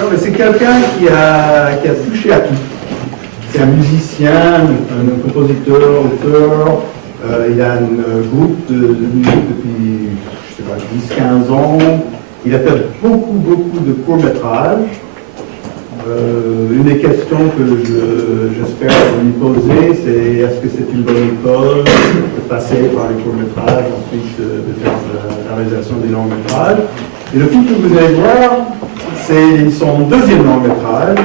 Non, mais c'est quelqu'un qui a touché à tout. C'est un musicien, un compositeur, auteur. Il a un groupe de musique depuis, je sais pas, 10-15 ans. Il a fait beaucoup de courts-métrages. Une des questions que j'espère lui poser, c'est est-ce que c'est une bonne école de passer par les courts-métrages, ensuite de faire la réalisation des longs-métrages. Et le film que vous allez voir, c'est son deuxième long-métrage,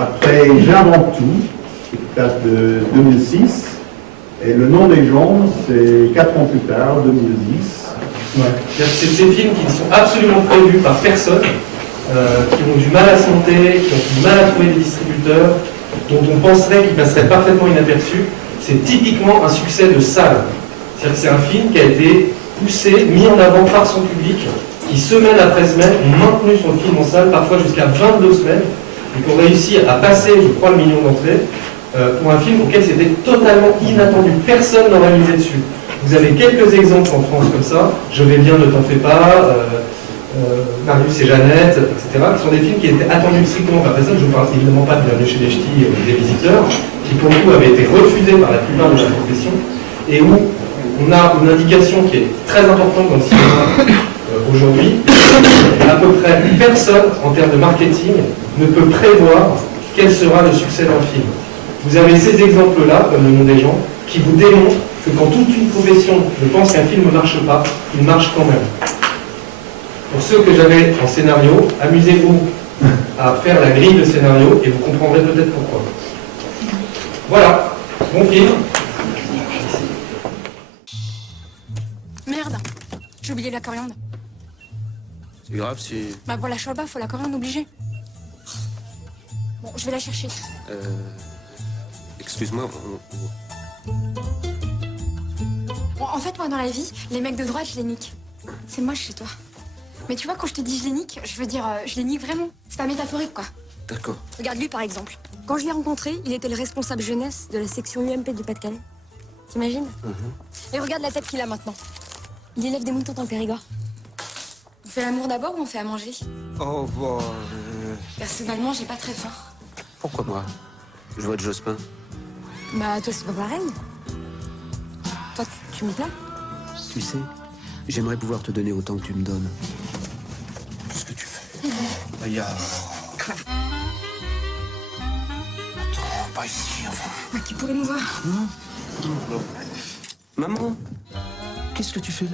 après J'invente tout, qui date de 2006. Et le nom des gens, c'est 4 ans plus tard, 2010. Ouais. C'est ces films qui ne sont absolument prévus par personne, qui ont du mal à se monter, qui ont du mal à trouver des distributeurs, dont on penserait qu'ils passeraient parfaitement inaperçus. C'est typiquement un succès de salle. C'est-à-dire que c'est un film qui a été poussé, mis en avant par son public, qui semaine après semaine ont maintenu son film en salle, parfois jusqu'à 22 semaines, et qui ont réussi à passer, je crois, le million d'entrées, pour un film auquel c'était totalement inattendu. Personne n'aurait misé dessus. Vous avez quelques exemples en France comme ça, Je vais bien, ne t'en fais pas, Marius et Jeannette, etc., qui sont des films qui étaient attendus strictement par personne. Je ne parle évidemment pas de Bienvenue chez les Ch'tis ou des Visiteurs, qui pour le coup avaient été refusés par la plupart de la profession, et où on a une indication qui est très importante dans le cinéma aujourd'hui. À peu près personne, en termes de marketing, ne peut prévoir quel sera le succès d'un film. Vous avez ces exemples-là, comme le nom des gens, qui vous démontrent que quand toute une profession ne pense qu'un film ne marche pas, il marche quand même. Pour ceux que j'avais en scénario, amusez-vous à faire la grille de scénario et vous comprendrez peut-être pourquoi. Voilà, bon film. Merde, j'ai oublié la coriandre. C'est grave si... Bah pour la shorba, faut la coriandre obligée. Bon, je vais la chercher. Excuse-moi, Bon, en fait, moi, dans la vie, les mecs de droite, je les nique. C'est moche chez toi. Mais tu vois, quand je te dis je les nique, je veux dire, je les nique vraiment. C'est pas métaphorique, quoi. d'accord. Regarde lui, par exemple. Quand je l'ai rencontré, il était le responsable jeunesse de la section UMP du Pas-de-Calais. T'imagines? Et regarde la tête qu'il a maintenant. Il élève des moutons dans le Périgord. On fait l'amour d'abord ou on fait à manger? Oh, bon... Personnellement, j'ai pas très faim. Pourquoi moi? Je vois de Jospin. Bah, toi, c'est pas pareil. Toi, tu me plains? Tu sais, j'aimerais pouvoir te donner autant que tu me donnes. Qu'est-ce que tu fais? Aïe, attends, pas ici, enfin. Bah, qui pourrait nous voir? Maman, qu'est-ce que tu fais là?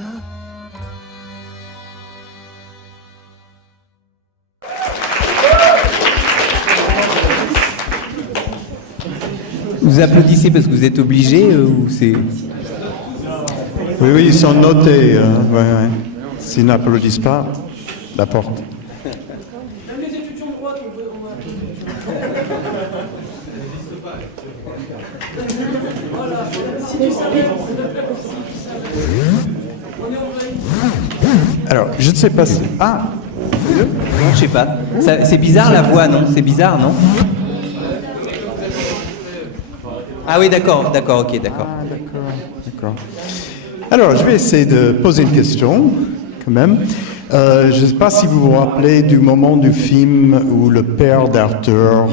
Vous applaudissez parce que vous êtes obligé ou c'est... Oui, ils sont notés. Ouais. S'ils n'applaudissent pas, la porte. Même les étudiants de droite, on va voilà. Si tu savais. On est en Alors, je ne sais pas si... Ah, Non, je sais pas. C'est bizarre la voix, non? C'est bizarre, non? Ah oui, d'accord, ok, d'accord. d'accord. Alors, je vais essayer de poser une question, quand même. Je ne sais pas si vous vous rappelez du moment du film où le père d'Arthur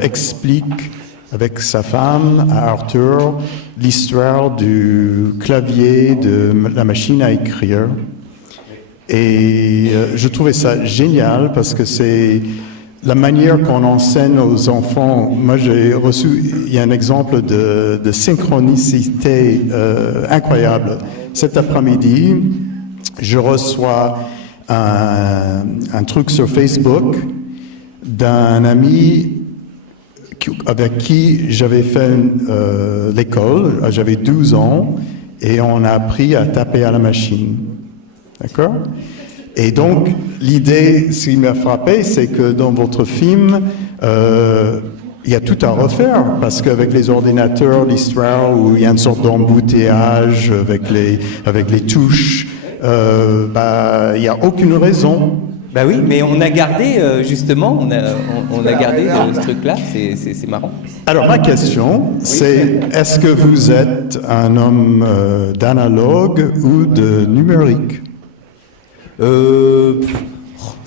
explique avec sa femme à Arthur l'histoire du clavier de la machine à écrire. Et je trouvais ça génial parce que c'est la manière qu'on enseigne aux enfants. Moi, j'ai reçu, il y a un exemple de synchronicité incroyable. Cet après-midi, je reçois un truc sur Facebook d'un ami avec qui j'avais fait l'école. J'avais 12 ans et on a appris à taper à la machine. D'accord ? Et donc, l'idée, ce qui m'a frappé, c'est que dans votre film, il y a tout à refaire, parce qu'avec les ordinateurs, l'histoire où il y a une sorte d'embouteillage avec les touches, il n'y a aucune raison. Bah oui, mais on a gardé, justement, on a gardé ce truc-là, c'est marrant. Alors, ma question, c'est, est-ce que vous êtes un homme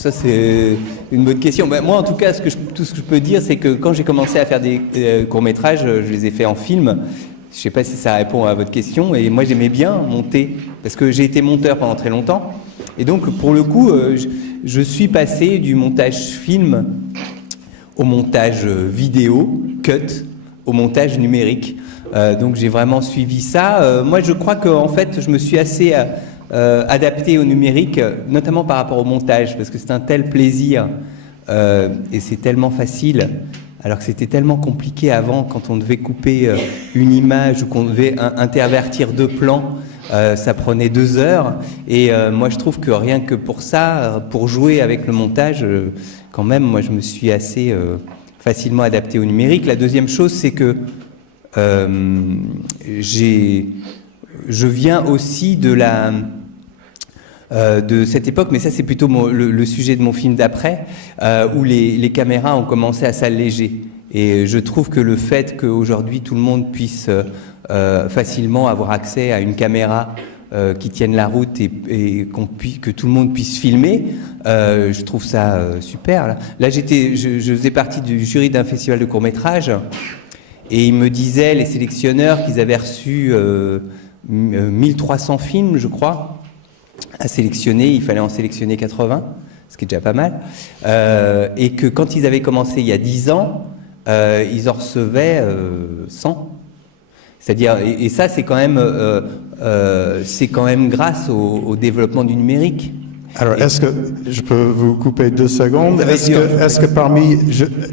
Ça, c'est une bonne question. Ben, moi, en tout cas, tout ce que je peux dire, c'est que quand j'ai commencé à faire des courts-métrages, je les ai faits en film. Je ne sais pas si ça répond à votre question. Et moi, j'aimais bien monter, parce que j'ai été monteur pendant très longtemps. Et donc, pour le coup, je suis passé du montage film au montage vidéo, cut, au montage numérique. Donc, j'ai vraiment suivi ça. Moi, je crois qu'en fait, je me suis assez adapté au numérique, notamment par rapport au montage, parce que c'est un tel plaisir et c'est tellement facile. Alors que c'était tellement compliqué avant, quand on devait couper une image ou qu'on devait intervertir 2 plans, ça prenait 2 heures. Et moi, je trouve que rien que pour ça, pour jouer avec le montage, quand même, moi, je me suis assez facilement adapté au numérique. La deuxième chose, c'est que je viens aussi de cette époque, mais ça c'est plutôt le sujet de mon film d'après, où les caméras ont commencé à s'alléger. Et je trouve que le fait qu'aujourd'hui tout le monde puisse facilement avoir accès à une caméra qui tienne la route et que tout le monde puisse filmer, je trouve ça super. Là je faisais partie du jury d'un festival de court-métrage, et ils me disaient, les sélectionneurs, qu'ils avaient reçu 1300 films, je crois, à sélectionner. Il fallait en sélectionner 80, ce qui est déjà pas mal. Et que quand ils avaient commencé il y a 10 ans, ils en recevaient 100. C'est-à-dire, et ça, c'est quand même grâce au développement du numérique. Alors, est-ce que je peux vous couper 2 secondes? Est-ce que parmi,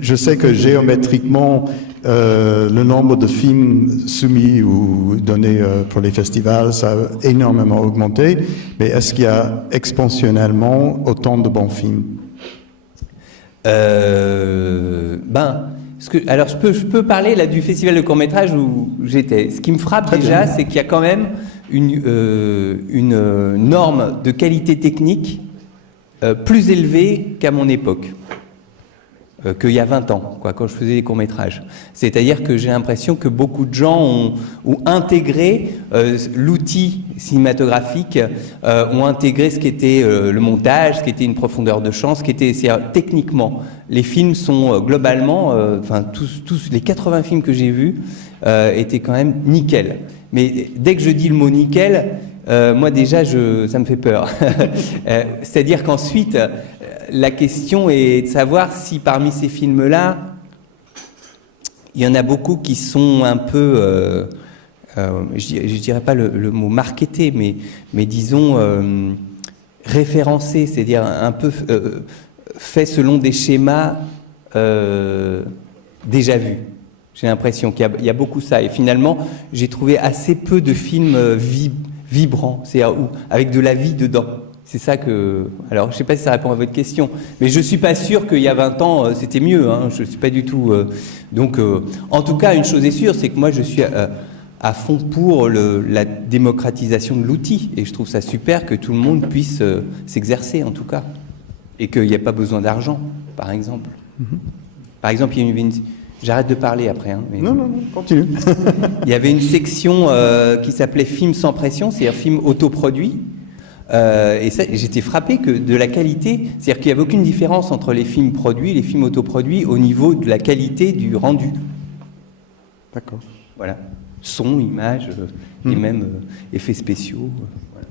je sais que géométriquement, le nombre de films soumis ou donnés pour les festivals, ça a énormément augmenté, mais est-ce qu'il y a exponentiellement autant de bons films? Alors, je peux parler là du festival de court-métrage où j'étais. Ce qui me frappe déjà, c'est qu'il y a quand même une norme de qualité technique plus élevée qu'à mon époque, qu'il y a 20 ans, quand je faisais des courts-métrages. C'est-à-dire que j'ai l'impression que beaucoup de gens ont intégré l'outil cinématographique, ont intégré ce qu'était le montage, ce qu'était une profondeur de champ, c'est-à-dire techniquement. Les films sont globalement, tous les 80 films que j'ai vus étaient quand même nickel. Mais dès que je dis le mot nickel, moi déjà, ça me fait peur. C'est-à-dire qu'ensuite, la question est de savoir si parmi ces films-là, il y en a beaucoup qui sont un peu, je dirais pas le mot marketé, mais disons référencé, c'est-à-dire un peu fait selon des schémas déjà vus. J'ai l'impression qu'il y a beaucoup ça. Et finalement, j'ai trouvé assez peu de films vibrants, c'est-à-dire avec de la vie dedans. C'est ça que... Alors, je ne sais pas si ça répond à votre question, mais je ne suis pas sûr qu'il y a 20 ans, c'était mieux. Hein, je ne suis pas du tout... Donc, en tout cas, une chose est sûre, c'est que moi, je suis à fond pour la démocratisation de l'outil. Et je trouve ça super que tout le monde puisse s'exercer, en tout cas. Et qu'il n'y ait pas besoin d'argent, par exemple. Mm-hmm. Par exemple, il y a une... J'arrête de parler après. Hein, mais... Non, continue. Il y avait une section qui s'appelait film sans pression, c'est-à-dire film autoproduit. Et ça, j'étais frappé de la qualité, c'est-à-dire qu'il n'y avait aucune différence entre les films produits et les films autoproduits au niveau de la qualité du rendu. D'accord. Voilà. Son, image, et même effets spéciaux. Voilà.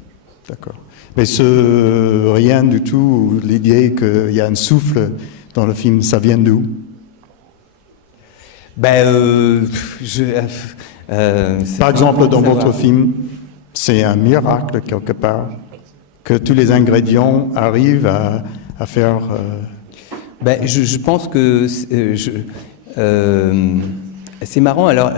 D'accord. Mais rien du tout, l'idée qu'il y a un souffle dans le film, ça vient d'où? Par exemple, dans votre film, c'est un miracle quelque part que tous les ingrédients arrivent à faire... Je pense que c'est marrant. Alors,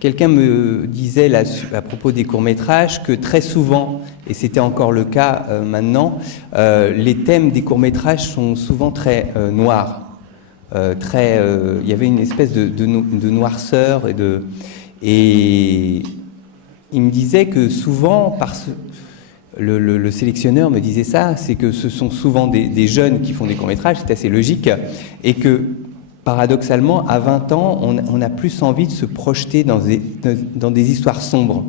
quelqu'un me disait là, à propos des courts-métrages que très souvent, et c'était encore le cas maintenant, les thèmes des courts-métrages sont souvent très noirs. Il y avait une espèce de noirceur et il me disait que souvent, le sélectionneur me disait ça, c'est que ce sont souvent des jeunes qui font des courts-métrages, c'est assez logique, et que paradoxalement, à 20 ans, on a plus envie de se projeter dans des histoires sombres.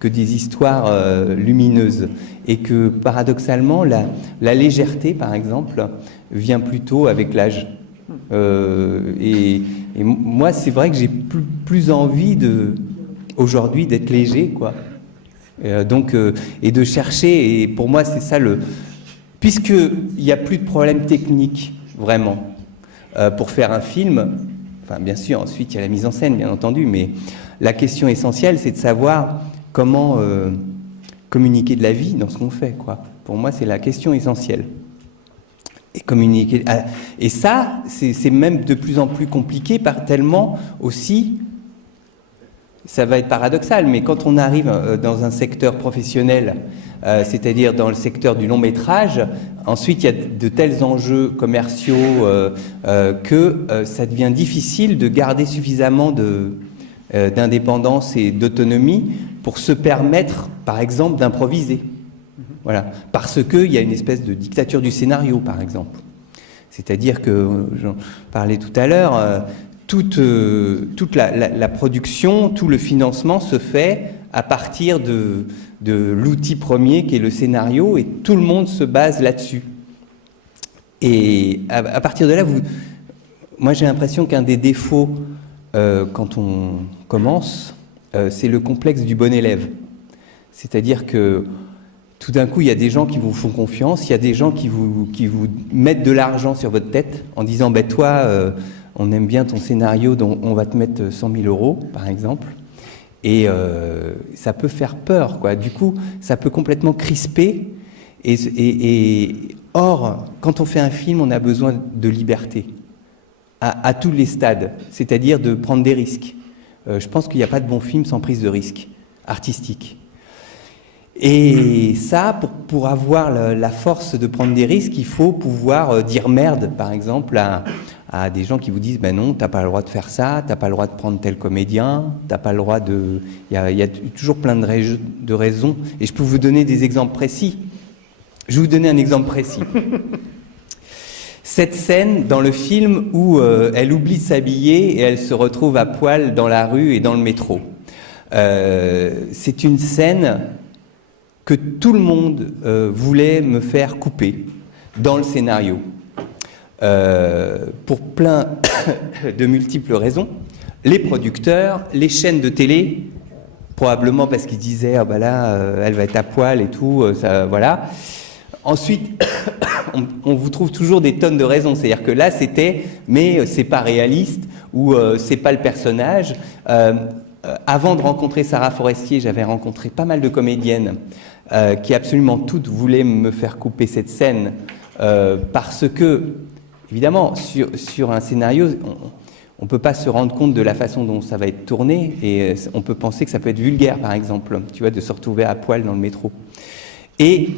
que des histoires lumineuses. Et que paradoxalement, la légèreté, par exemple, vient plutôt avec l'âge. Et moi, c'est vrai que j'ai plus envie aujourd'hui d'être léger, quoi. Et de chercher, et pour moi, c'est ça puisqu'il n'y a plus de problème technique, vraiment, pour faire un film, enfin, bien sûr, ensuite, il y a la mise en scène, bien entendu, mais la question essentielle, c'est de savoir comment communiquer de la vie dans ce qu'on fait, quoi. Pour moi, c'est la question essentielle. Et communiquer. Et ça, c'est même de plus en plus compliqué par tellement aussi, ça va être paradoxal, mais quand on arrive dans un secteur professionnel, c'est-à-dire dans le secteur du long métrage, ensuite il y a de tels enjeux commerciaux que ça devient difficile de garder suffisamment d'indépendance et d'autonomie pour se permettre, par exemple, d'improviser. Voilà. Parce qu'il y a une espèce de dictature du scénario, par exemple. C'est-à-dire que, j'en parlais tout à l'heure, toute la production, tout le financement se fait à partir de l'outil premier qui est le scénario, et tout le monde se base là-dessus. Et à partir de là, moi j'ai l'impression qu'un des défauts quand on commence, c'est le complexe du bon élève. C'est-à-dire que tout d'un coup, il y a des gens qui vous font confiance, il y a des gens qui vous mettent de l'argent sur votre tête en disant « toi, on aime bien ton scénario, donc on va te mettre 100 000 euros, par exemple. » Et ça peut faire peur, quoi. Du coup, ça peut complètement crisper. Or, quand on fait un film, on a besoin de liberté à tous les stades, c'est-à-dire de prendre des risques. Je pense qu'il n'y a pas de bon film sans prise de risque artistique. Et ça, pour avoir la force de prendre des risques, il faut pouvoir dire merde, par exemple, à des gens qui vous disent non, t'as pas le droit de faire ça, t'as pas le droit de prendre tel comédien, t'as pas le droit de... Il y a toujours plein de raisons. Et je peux vous donner des exemples précis. Je vais vous donner un exemple précis. Cette scène dans le film où elle oublie de s'habiller et elle se retrouve à poil dans la rue et dans le métro. C'est une scène que tout le monde voulait me faire couper dans le scénario. Pour plein de multiples raisons. Les producteurs, les chaînes de télé, probablement parce qu'ils disaient « ah là, elle va être à poil et tout, ça, voilà ». Ensuite, on vous trouve toujours des tonnes de raisons. C'est-à-dire que là, c'était « mais c'est pas réaliste » ou « c'est pas le personnage ». Avant de rencontrer Sarah Forestier, j'avais rencontré pas mal de comédiennes qui absolument toutes voulaient me faire couper cette scène parce que, évidemment, sur un scénario, on ne peut pas se rendre compte de la façon dont ça va être tourné et on peut penser que ça peut être vulgaire, par exemple, tu vois, de se retrouver à poil dans le métro. Et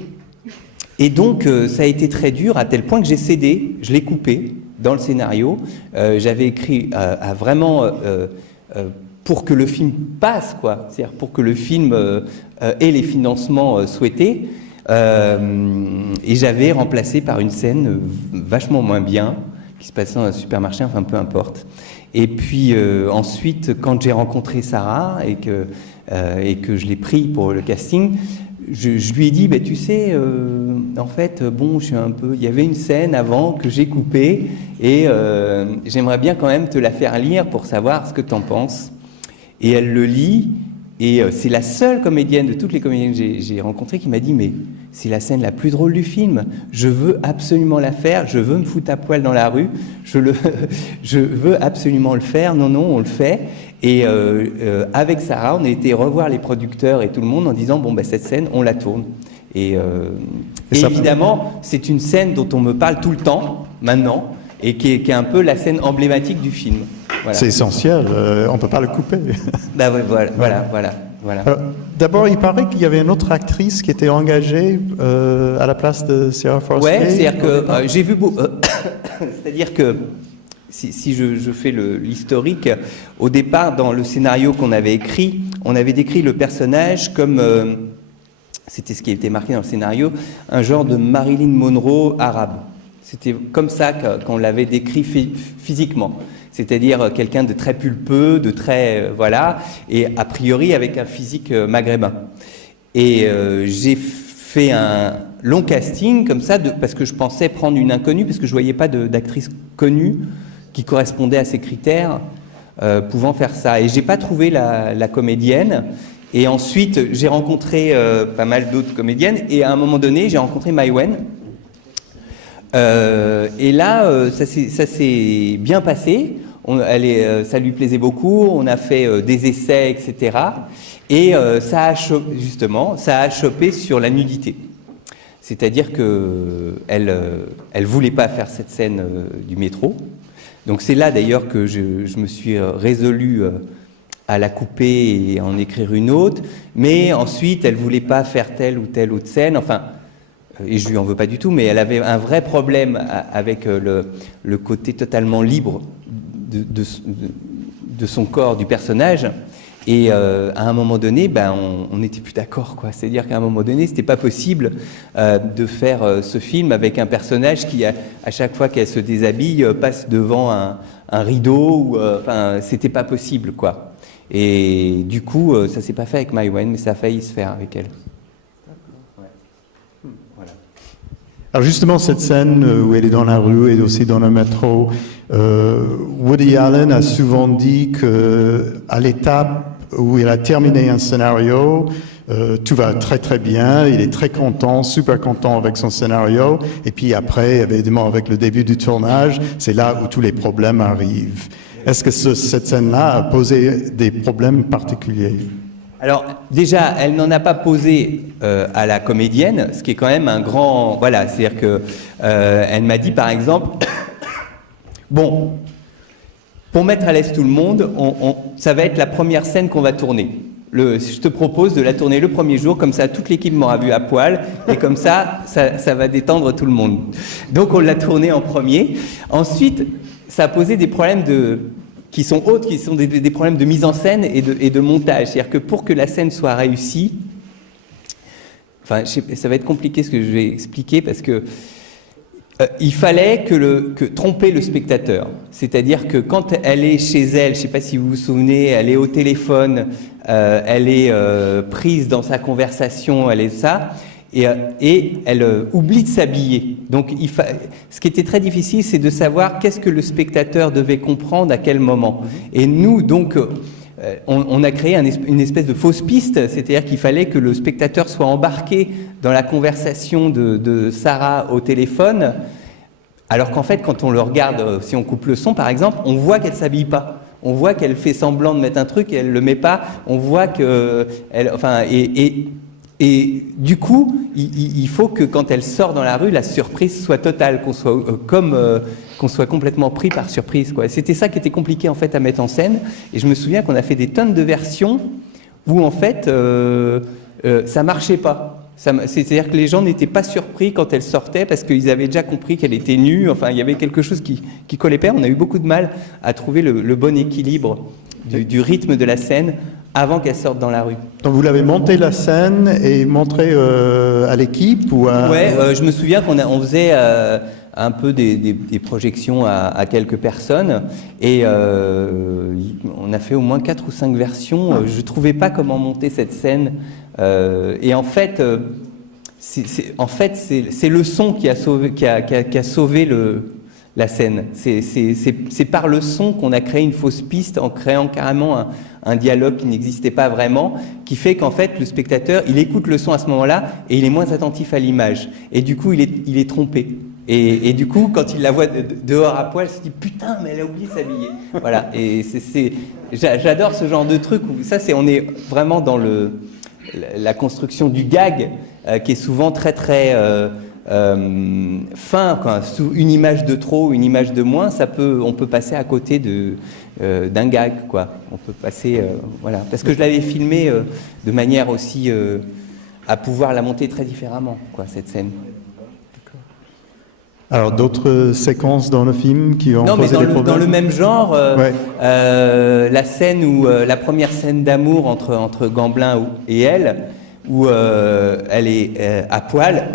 donc, ça a été très dur à tel point que j'ai cédé, je l'ai coupé dans le scénario. J'avais écrit à vraiment... pour que le film passe, quoi. C'est-à-dire pour que le film ait les financements souhaités. Et j'avais remplacé par une scène vachement moins bien, qui se passait dans un supermarché, enfin peu importe. Et puis ensuite, quand j'ai rencontré Sarah et que je l'ai pris pour le casting, je lui ai dit, tu sais, en fait, je suis un peu... Il y avait une scène avant que j'ai coupée et j'aimerais bien quand même te la faire lire pour savoir ce que tu en penses. Et elle le lit, et c'est la seule comédienne de toutes les comédiennes que j'ai rencontrées qui m'a dit « mais c'est la scène la plus drôle du film, je veux absolument la faire, je veux me foutre à poil dans la rue, je veux absolument le faire, non, on le fait ». Et avec Sarah, on a été revoir les producteurs et tout le monde en disant « bon, cette scène, on la tourne ». Et évidemment, c'est une scène dont on me parle tout le temps, maintenant, et qui est un peu la scène emblématique du film. Voilà. C'est essentiel, on ne peut pas le couper. Ouais, voilà. D'abord, il paraît qu'il y avait une autre actrice qui était engagée à la place de Sarah Forestier. Ouais, c'est-à-dire que j'ai vu... c'est-à-dire que, si je fais l'historique, au départ, dans le scénario qu'on avait écrit, on avait décrit le personnage comme... c'était ce qui était marqué dans le scénario, un genre de Marilyn Monroe arabe. C'était comme ça qu'on l'avait décrit physiquement. c'est-à-dire quelqu'un de très pulpeux, de très voilà, et a priori avec un physique maghrébin. Et j'ai fait un long casting comme ça, parce que je pensais prendre une inconnue, parce que je voyais pas d'actrice connue qui correspondait à ces critères pouvant faire ça. Et j'ai pas trouvé la comédienne. Et ensuite, j'ai rencontré pas mal d'autres comédiennes. Et à un moment donné, j'ai rencontré Mai Wen. Et là, ça s'est bien passé. Ça lui plaisait beaucoup. On a fait des essais, etc. Et ça a chopé sur la nudité. C'est-à-dire qu'elle voulait pas faire cette scène du métro. Donc c'est là d'ailleurs que je me suis résolu à la couper et en écrire une autre. Mais ensuite, elle voulait pas faire telle ou telle autre scène. Enfin, et je lui en veux pas du tout, mais elle avait un vrai problème avec le côté totalement libre de son corps, du personnage. Et à un moment donné, on n'était plus d'accord, quoi. C'est-à-dire qu'à un moment donné, c'était pas possible de faire ce film avec un personnage qui, à chaque fois qu'elle se déshabille, passe devant un rideau. Enfin, c'était pas possible, quoi. Et du coup, ça s'est pas fait avec Mai Wen, mais ça a failli se faire avec elle. Voilà. Alors justement, cette scène où elle est dans la rue et aussi dans le métro, Woody Allen a souvent dit qu'à l'étape où il a terminé un scénario, tout va très très bien, il est très content, super content avec son scénario, et puis après, évidemment, avec le début du tournage, c'est là où tous les problèmes arrivent. Est-ce que cette scène-là a posé des problèmes particuliers ? Alors déjà, elle n'en a pas posé à la comédienne, ce qui est quand même un grand... Voilà, c'est-à-dire que elle m'a dit par exemple, bon, pour mettre à l'aise tout le monde, ça va être la première scène qu'on va tourner. Je te propose de la tourner le premier jour, comme ça toute l'équipe m'aura vu à poil, et comme ça va détendre tout le monde. Donc on l'a tournée en premier. Ensuite, ça a posé des problèmes qui sont autres, qui sont des problèmes de mise en scène et de montage. C'est-à-dire que pour que la scène soit réussie, enfin, ça va être compliqué ce que je vais expliquer, parce que il fallait tromper le spectateur. C'est-à-dire que quand elle est chez elle, je ne sais pas si vous vous souvenez, elle est au téléphone, elle est prise dans sa conversation, elle est ça, et elle oublie de s'habiller. Donc ce qui était très difficile, c'est de savoir qu'est-ce que le spectateur devait comprendre à quel moment. Et nous, donc, on a créé une espèce de fausse piste, c'est-à-dire qu'il fallait que le spectateur soit embarqué dans la conversation de Sarah au téléphone, alors qu'en fait, quand on le regarde, si on coupe le son par exemple, on voit qu'elle ne s'habille pas. On voit qu'elle fait semblant de mettre un truc et elle ne le met pas. On voit que... Et du coup, il faut que quand elle sort dans la rue, la surprise soit totale, qu'on soit complètement pris par surprise, quoi. C'était ça qui était compliqué en fait à mettre en scène. Et je me souviens qu'on a fait des tonnes de versions où en fait ça marchait pas. C'est-à-dire que les gens n'étaient pas surpris quand elle sortait parce qu'ils avaient déjà compris qu'elle était nue. Enfin, il y avait quelque chose qui collait pas. On a eu beaucoup de mal à trouver le bon équilibre du rythme de la scène avant qu'elle sorte dans la rue. Donc vous l'avez monté la scène et montré à l'équipe ou à... Ouais, je me souviens on faisait un peu des projections à quelques personnes et on a fait au moins 4 ou 5 versions. Je trouvais pas comment monter cette scène et en fait c'est le son qui a sauvé la scène. C'est par le son qu'on a créé une fausse piste en créant carrément un dialogue qui n'existait pas vraiment, qui fait qu'en fait le spectateur il écoute le son à ce moment-là et il est moins attentif à l'image et du coup il est trompé et du coup quand il la voit dehors à poil il se dit putain mais elle a oublié de s'habiller. Voilà, et j'adore ce genre de truc où on est vraiment dans la construction du gag qui est souvent très très fin, quoi. Sous une image de trop, une image de moins, on peut passer à côté d'un gag, quoi. On peut passer, voilà. Parce que je l'avais filmé de manière aussi à pouvoir la monter très différemment, quoi, cette scène. Alors d'autres séquences dans le film qui ont posé des problèmes ? Dans le même genre, Ouais. la scène où la première scène d'amour entre Gamblin et elle, où elle est à poil.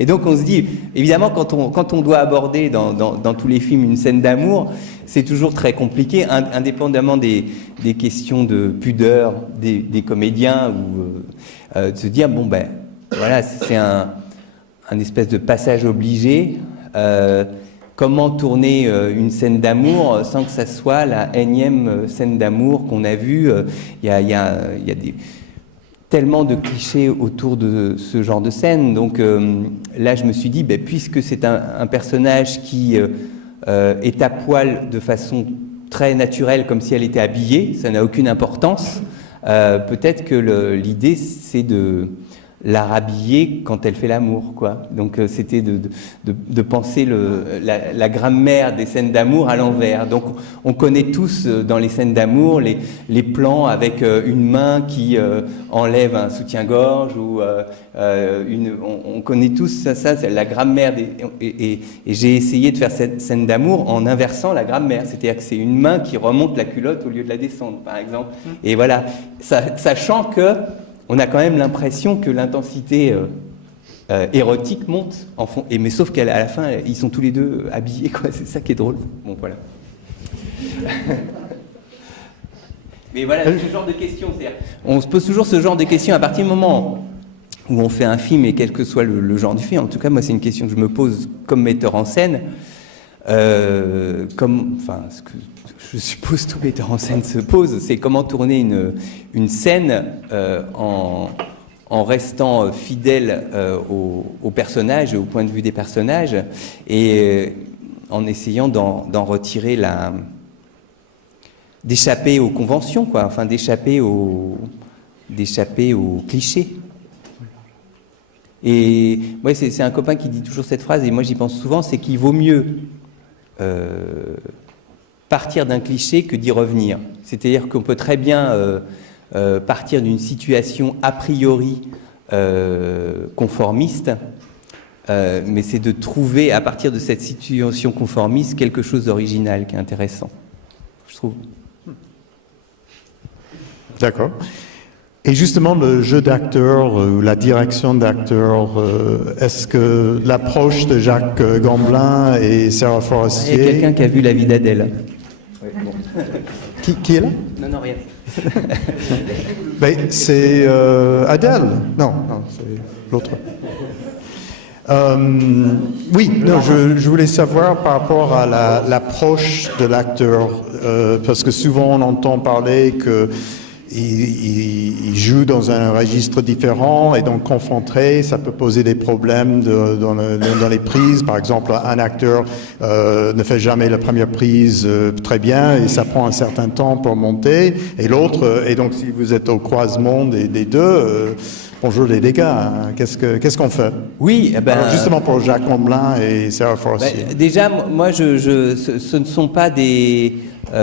Et donc on se dit, évidemment, quand on doit aborder dans tous les films une scène d'amour, c'est toujours très compliqué, indépendamment des questions de pudeur des comédiens, ou de se dire, bon ben, voilà, c'est un espèce de passage obligé. Comment tourner une scène d'amour sans que ça soit la énième scène d'amour qu'on a vue. Il y a tellement de clichés autour de ce genre de scène. Donc là, je me suis dit, puisque c'est un personnage qui est à poil de façon très naturelle, comme si elle était habillée, ça n'a aucune importance. Peut-être que l'idée, c'est de la rhabiller quand elle fait l'amour, quoi. Donc c'était de penser la grammaire des scènes d'amour à l'envers. Donc on connaît tous dans les scènes d'amour les plans avec une main qui enlève un soutien-gorge, ou on connaît tous ça c'est la grammaire et j'ai essayé de faire cette scène d'amour en inversant la grammaire, c'est-à-dire que c'est une main qui remonte la culotte au lieu de la descendre, par exemple. Et voilà, sachant que on a quand même l'impression que l'intensité érotique monte en fond. Mais sauf qu'à la fin, ils sont tous les deux habillés, quoi. C'est ça qui est drôle. Bon, voilà. Mais voilà, ce genre de questions. On se pose toujours ce genre de questions à partir du moment où on fait un film, et quel que soit le genre du film. En tout cas, moi, c'est une question que je me pose comme metteur en scène. Ce que je suppose tout metteur en scène se pose, c'est comment tourner une scène en restant fidèle au personnage et au point de vue des personnages, et en essayant d'en retirer d'échapper aux conventions, quoi, enfin d'échapper aux clichés. Et ouais, c'est un copain qui dit toujours cette phrase, et moi j'y pense souvent, c'est qu'il vaut mieux partir d'un cliché que d'y revenir. C'est-à-dire qu'on peut très bien partir d'une situation a priori conformiste, mais c'est de trouver à partir de cette situation conformiste quelque chose d'original qui est intéressant, je trouve. D'accord. Et justement, le jeu d'acteur ou la direction d'acteur, est-ce que l'approche de Jacques Gamblin et Sarah Forestier... Il y a quelqu'un qui a vu La vie d'Adèle. Ouais, bon. Qui est là? Non, rien. C'est Adèle. Non, c'est l'autre. Oui, non, je voulais savoir par rapport à l'approche de l'acteur, parce que souvent on entend parler que il joue dans un registre différent, et donc confronté, ça peut poser des problèmes dans les prises. Par exemple, un acteur ne fait jamais la première prise très bien, et ça prend un certain temps pour monter, et l'autre, et donc si vous êtes au croisement des deux, bonjour les gars, hein, qu'est-ce qu'on fait? Oui, alors, justement pour Jacques Gamblin et Sarah Forestier. Déjà, moi, ce ne sont pas des...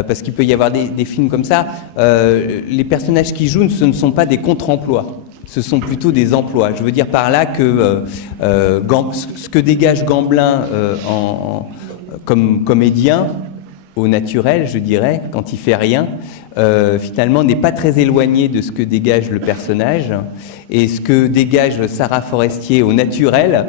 parce qu'il peut y avoir des films comme ça, les personnages qui jouent, ce ne sont pas des contre-emplois, ce sont plutôt des emplois. Je veux dire par là que ce que dégage Gamblin comme comédien, au naturel, je dirais, quand il fait rien, finalement n'est pas très éloigné de ce que dégage le personnage, et ce que dégage Sarah Forestier au naturel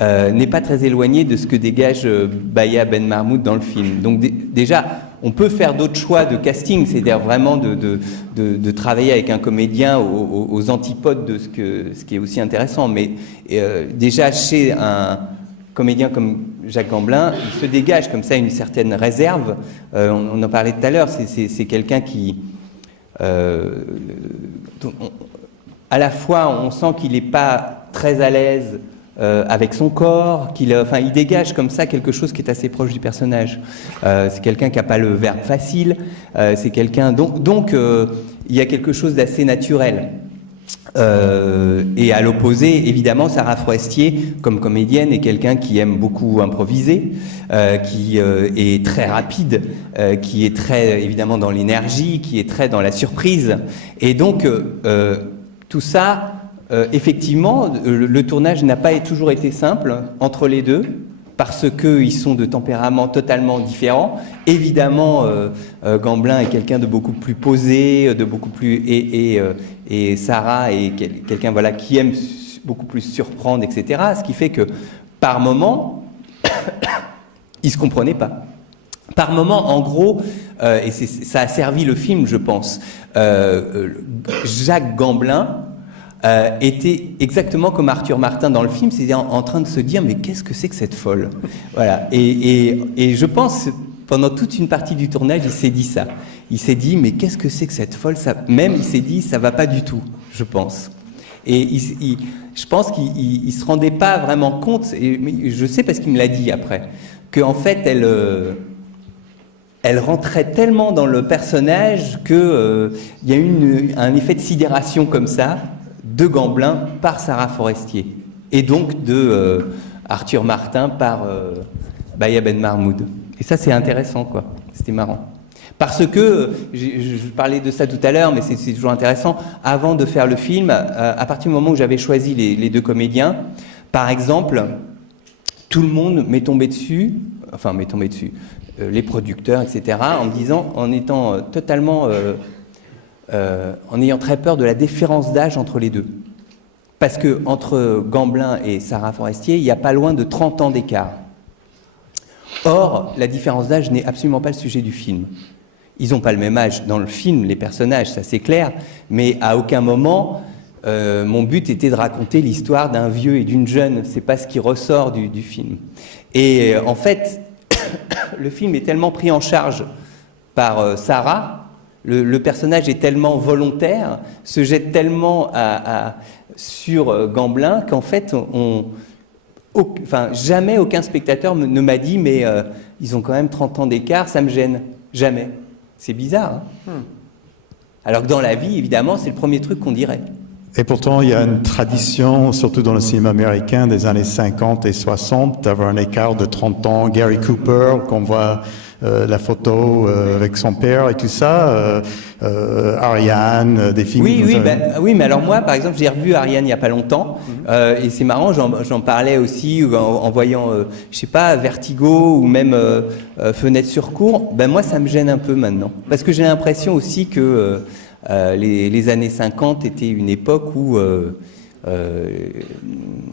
n'est pas très éloigné de ce que dégage Baya Ben Mahmoud dans le film. Donc déjà, on peut faire d'autres choix de casting, c'est-à-dire vraiment de travailler avec un comédien aux antipodes de ce qui est aussi intéressant. Mais déjà, chez un comédien comme Jacques Gamblin, il se dégage comme ça une certaine réserve. On en parlait tout à l'heure, c'est quelqu'un qui... à la fois, on sent qu'il n'est pas très à l'aise avec son corps, il dégage comme ça quelque chose qui est assez proche du personnage. C'est quelqu'un qui n'a pas le verbe facile, c'est quelqu'un... Donc il y a quelque chose d'assez naturel. Et à l'opposé, évidemment, Sarah Forestier, comme comédienne, est quelqu'un qui aime beaucoup improviser, qui est très rapide, qui est très, évidemment, dans l'énergie, qui est très dans la surprise. Et donc, tout ça... effectivement, le tournage n'a pas toujours été simple entre les deux, parce qu'ils sont de tempéraments totalement différents. Évidemment, Gamblin est quelqu'un de beaucoup plus posé, de beaucoup plus et Sarah est quelqu'un qui aime beaucoup plus surprendre, etc. Ce qui fait que par moments, ils se comprenaient pas. Par moment, en gros, et ça a servi le film, je pense, Jacques Gamblin était exactement comme Arthur Martin dans le film, c'est-à-dire en train de se dire mais qu'est-ce que c'est que cette folle, voilà. Et je pense pendant toute une partie du tournage, il s'est dit ça. Il s'est dit mais qu'est-ce que c'est que cette folle, ça, même il s'est dit ça va pas du tout, je pense. Et je pense qu'il se rendait pas vraiment compte, mais je sais parce qu'il me l'a dit après, qu'en fait elle rentrait tellement dans le personnage que il y a eu un effet de sidération comme ça de Gamblin par Sarah Forestier et donc de Arthur Martin par Baya Ben Mahmoud. Et ça c'est intéressant quoi, c'était marrant. Parce que, je parlais de ça tout à l'heure, mais c'est toujours intéressant, avant de faire le film, à partir du moment où j'avais choisi les deux comédiens, par exemple, tout le monde m'est tombé dessus, les producteurs, etc., en me disant, en étant totalement, en ayant très peur de la différence d'âge entre les deux. Parce que entre Gamblin et Sarah Forestier, il n'y a pas loin de 30 ans d'écart. Or, la différence d'âge n'est absolument pas le sujet du film. Ils n'ont pas le même âge dans le film, les personnages, ça c'est clair, mais à aucun moment, mon but était de raconter l'histoire d'un vieux et d'une jeune, c'est pas ce qui ressort du film. Et en fait, le film est tellement pris en charge par Sarah, le personnage est tellement volontaire, se jette tellement sur Gamblin qu'en fait, jamais aucun spectateur ne m'a dit mais ils ont quand même 30 ans d'écart, ça me gêne, jamais. C'est bizarre, hein. Alors que dans la vie, évidemment, c'est le premier truc qu'on dirait. Et pourtant, il y a une tradition, surtout dans le cinéma américain des années 50 et 60, d'avoir un écart de 30 ans. Gary Cooper, qu'on voit la photo avec son père et tout ça, Ariane, des films... Oui, mais alors moi, par exemple, j'ai revu Ariane il n'y a pas longtemps, et c'est marrant, j'en parlais aussi en voyant, je sais pas, Vertigo ou même Fenêtre sur cour. Ben moi, ça me gêne un peu maintenant, parce que j'ai l'impression aussi que les années 50 étaient une époque où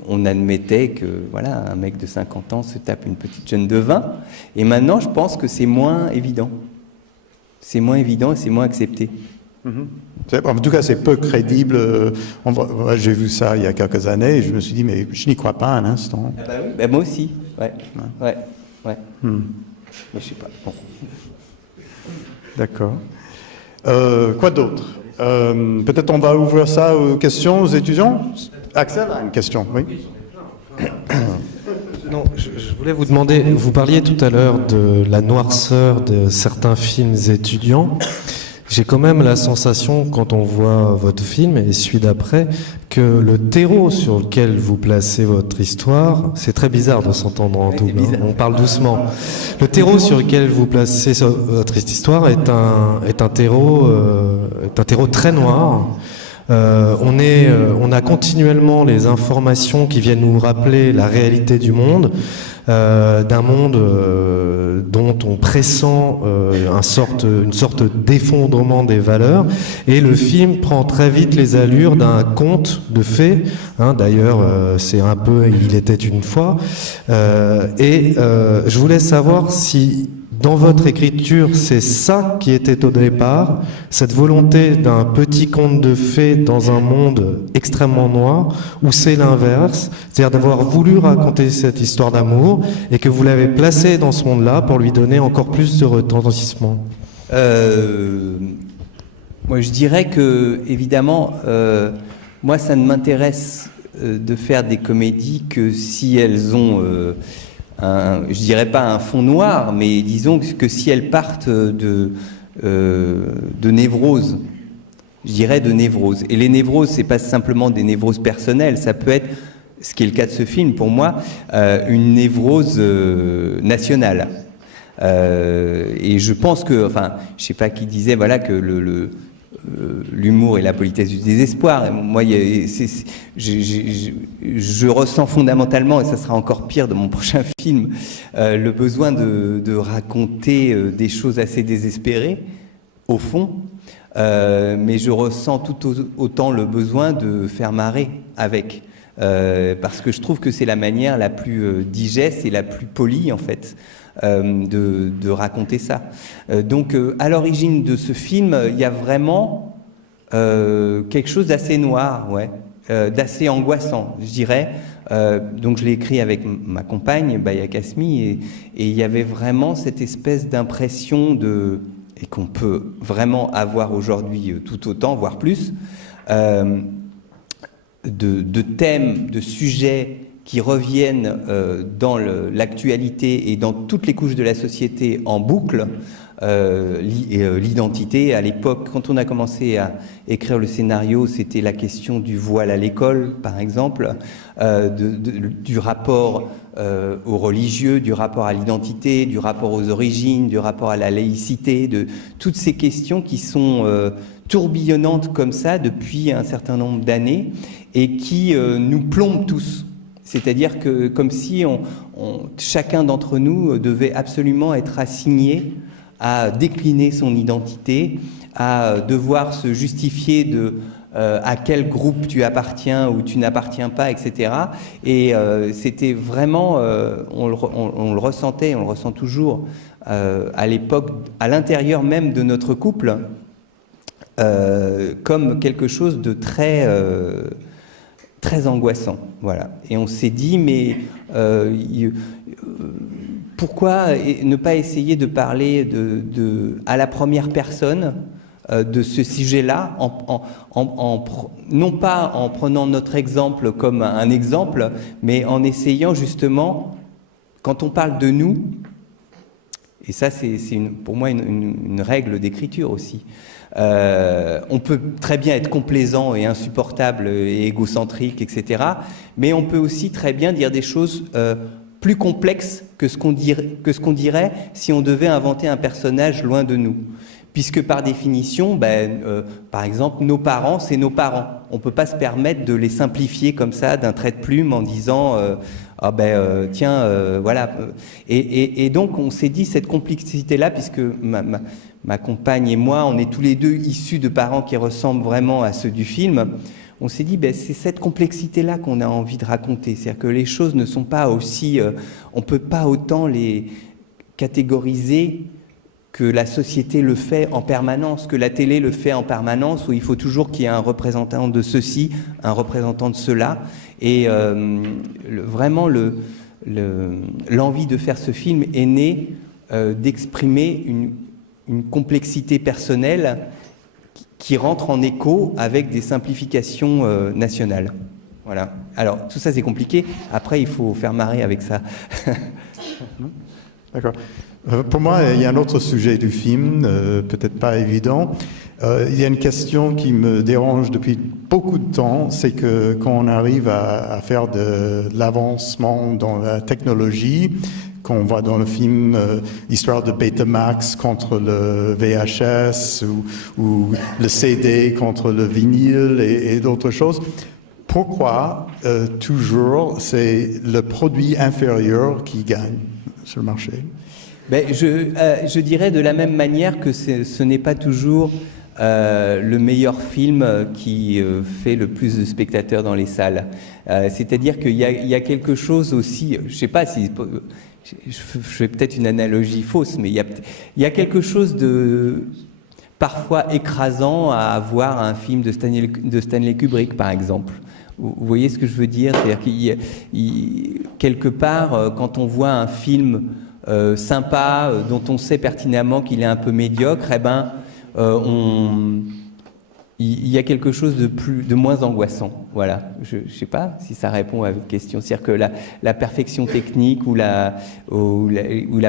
on admettait que voilà, un mec de 50 ans se tape une petite jeune de 20, et maintenant je pense que c'est moins évident. C'est moins évident et c'est moins accepté. En tout cas, c'est peu crédible. J'ai vu ça il y a quelques années et je me suis dit, mais je n'y crois pas un instant. Ah bah oui, bah moi aussi. Ouais. Mais je sais pas. Bon. D'accord. Quoi d'autre? Peut-être on va ouvrir ça aux questions aux étudiants. Axel a une question, oui. Non, je voulais vous demander, vous parliez tout à l'heure de la noirceur de certains films étudiants. J'ai quand même la sensation, quand on voit votre film et celui d'après, que le terreau sur lequel vous placez votre histoire, c'est très bizarre de s'entendre en double, hein, on parle doucement. Le terreau sur lequel vous placez votre histoire est un terreau très noir. On a continuellement les informations qui viennent nous rappeler la réalité du monde, d'un monde dont on pressent une sorte d'effondrement des valeurs, et le film prend très vite les allures d'un conte de fées, hein, d'ailleurs c'est un peu Il était une fois, je voulais savoir si dans votre écriture, c'est ça qui était au départ, cette volonté d'un petit conte de fées dans un monde extrêmement noir, ou c'est l'inverse, c'est-à-dire d'avoir voulu raconter cette histoire d'amour et que vous l'avez placé dans ce monde-là pour lui donner encore plus de retentissement. Moi, je dirais que, évidemment, moi, ça ne m'intéresse de faire des comédies que si elles ont... je dirais pas un fond noir, mais disons que si elles partent de névrose, je dirais de névrose. Et les névroses, c'est pas simplement des névroses personnelles, ça peut être, ce qui est le cas de ce film pour moi, une névrose nationale. Et je pense que, enfin, je sais pas qui disait, voilà, que l'humour et la politesse du désespoir. Et moi, je ressens fondamentalement, et ça sera encore pire dans mon prochain film, le besoin de raconter des choses assez désespérées, au fond, mais je ressens tout autant le besoin de faire marrer avec, parce que je trouve que c'est la manière la plus digeste et la plus polie, en fait, de raconter ça. Donc, à l'origine de ce film, il y a vraiment quelque chose d'assez noir, ouais, d'assez angoissant, je dirais. Donc, je l'ai écrit avec ma compagne, Baya Kasmi, et il y avait vraiment cette espèce d'impression et qu'on peut vraiment avoir aujourd'hui tout autant, voire plus, de thèmes, de sujets qui reviennent dans l'actualité et dans toutes les couches de la société en boucle. L'identité, à l'époque, quand on a commencé à écrire le scénario, c'était la question du voile à l'école, par exemple, du rapport aux religieux, du rapport à l'identité, du rapport aux origines, du rapport à la laïcité, de toutes ces questions qui sont tourbillonnantes comme ça depuis un certain nombre d'années et qui nous plombent tous. C'est-à-dire que comme si chacun d'entre nous devait absolument être assigné à décliner son identité, à devoir se justifier à quel groupe tu appartiens ou tu n'appartiens pas, etc. Et c'était vraiment, on le ressentait, on le ressent toujours à l'époque, à l'intérieur même de notre couple, comme quelque chose de très angoissant, voilà. Et on s'est dit, mais pourquoi ne pas essayer de parler à la première personne de ce sujet-là, non pas en prenant notre exemple comme un exemple, mais en essayant justement, quand on parle de nous, et ça c'est pour moi une règle d'écriture aussi, on peut très bien être complaisant et insupportable et égocentrique, etc. Mais on peut aussi très bien dire des choses plus complexes que ce qu'on dirait si on devait inventer un personnage loin de nous. Puisque par définition, par exemple, nos parents, c'est nos parents. On ne peut pas se permettre de les simplifier comme ça d'un trait de plume en disant voilà. Et donc on s'est dit cette complexité-là, puisque ma compagne et moi, on est tous les deux issus de parents qui ressemblent vraiment à ceux du film. On s'est dit, c'est cette complexité-là qu'on a envie de raconter. C'est-à-dire que les choses ne sont pas aussi... on ne peut pas autant les catégoriser que la société le fait en permanence, que la télé le fait en permanence, où il faut toujours qu'il y ait un représentant de ceci, un représentant de cela. Et vraiment, l'envie de faire ce film est née d'exprimer une complexité personnelle qui rentre en écho avec des simplifications nationales. Voilà. Alors, tout ça, c'est compliqué. Après, il faut faire marrer avec ça. D'accord. Pour moi, il y a un autre sujet du film, peut-être pas évident. Il y a une question qui me dérange depuis beaucoup de temps, c'est que quand on arrive à faire de l'avancement dans la technologie, qu'on voit dans le film l'histoire de Betamax contre le VHS ou le CD contre le vinyle et d'autres choses, pourquoi toujours c'est le produit inférieur qui gagne sur le marché? Je dirais de la même manière que ce n'est pas toujours le meilleur film qui fait le plus de spectateurs dans les salles. C'est-à-dire qu'il y a quelque chose aussi, je ne sais pas si... Je fais peut-être une analogie fausse, mais il y a quelque chose de parfois écrasant à voir un film de Stanley Kubrick, par exemple. Vous voyez ce que je veux dire? C'est-à-dire quelque part, quand on voit un film sympa, dont on sait pertinemment qu'il est un peu médiocre, il y a quelque chose de moins angoissant. Voilà. Je ne sais pas si ça répond à votre question. C'est-à-dire que la perfection technique ou la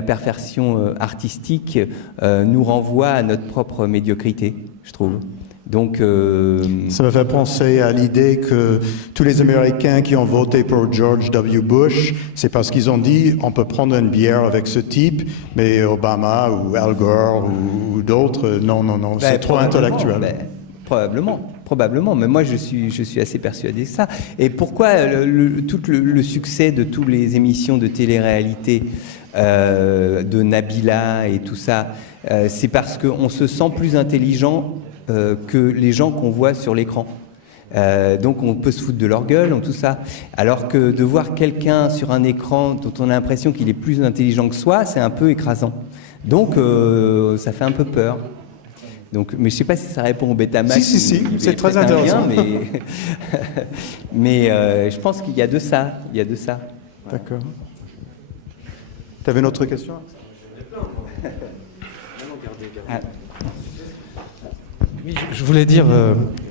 perfection artistique nous renvoie à notre propre médiocrité, je trouve. Donc, ça me fait penser à l'idée que tous les Américains qui ont voté pour George W. Bush, c'est parce qu'ils ont dit on peut prendre une bière avec ce type, mais Obama ou Al Gore ou d'autres, non, c'est trop intellectuel. Probablement, mais moi je suis assez persuadé de ça. Et pourquoi tout le succès de toutes les émissions de télé-réalité, de Nabila et tout ça, c'est parce qu'on se sent plus intelligent que les gens qu'on voit sur l'écran. Donc on peut se foutre de leur gueule, tout ça. Alors que de voir quelqu'un sur un écran dont on a l'impression qu'il est plus intelligent que soi, c'est un peu écrasant. Donc ça fait un peu peur. Donc, mais je ne sais pas si ça répond au Betamax. Si, c'est très intéressant. Mais je pense qu'il y a de ça. D'accord. Tu avais une autre question? Oui, je voulais dire,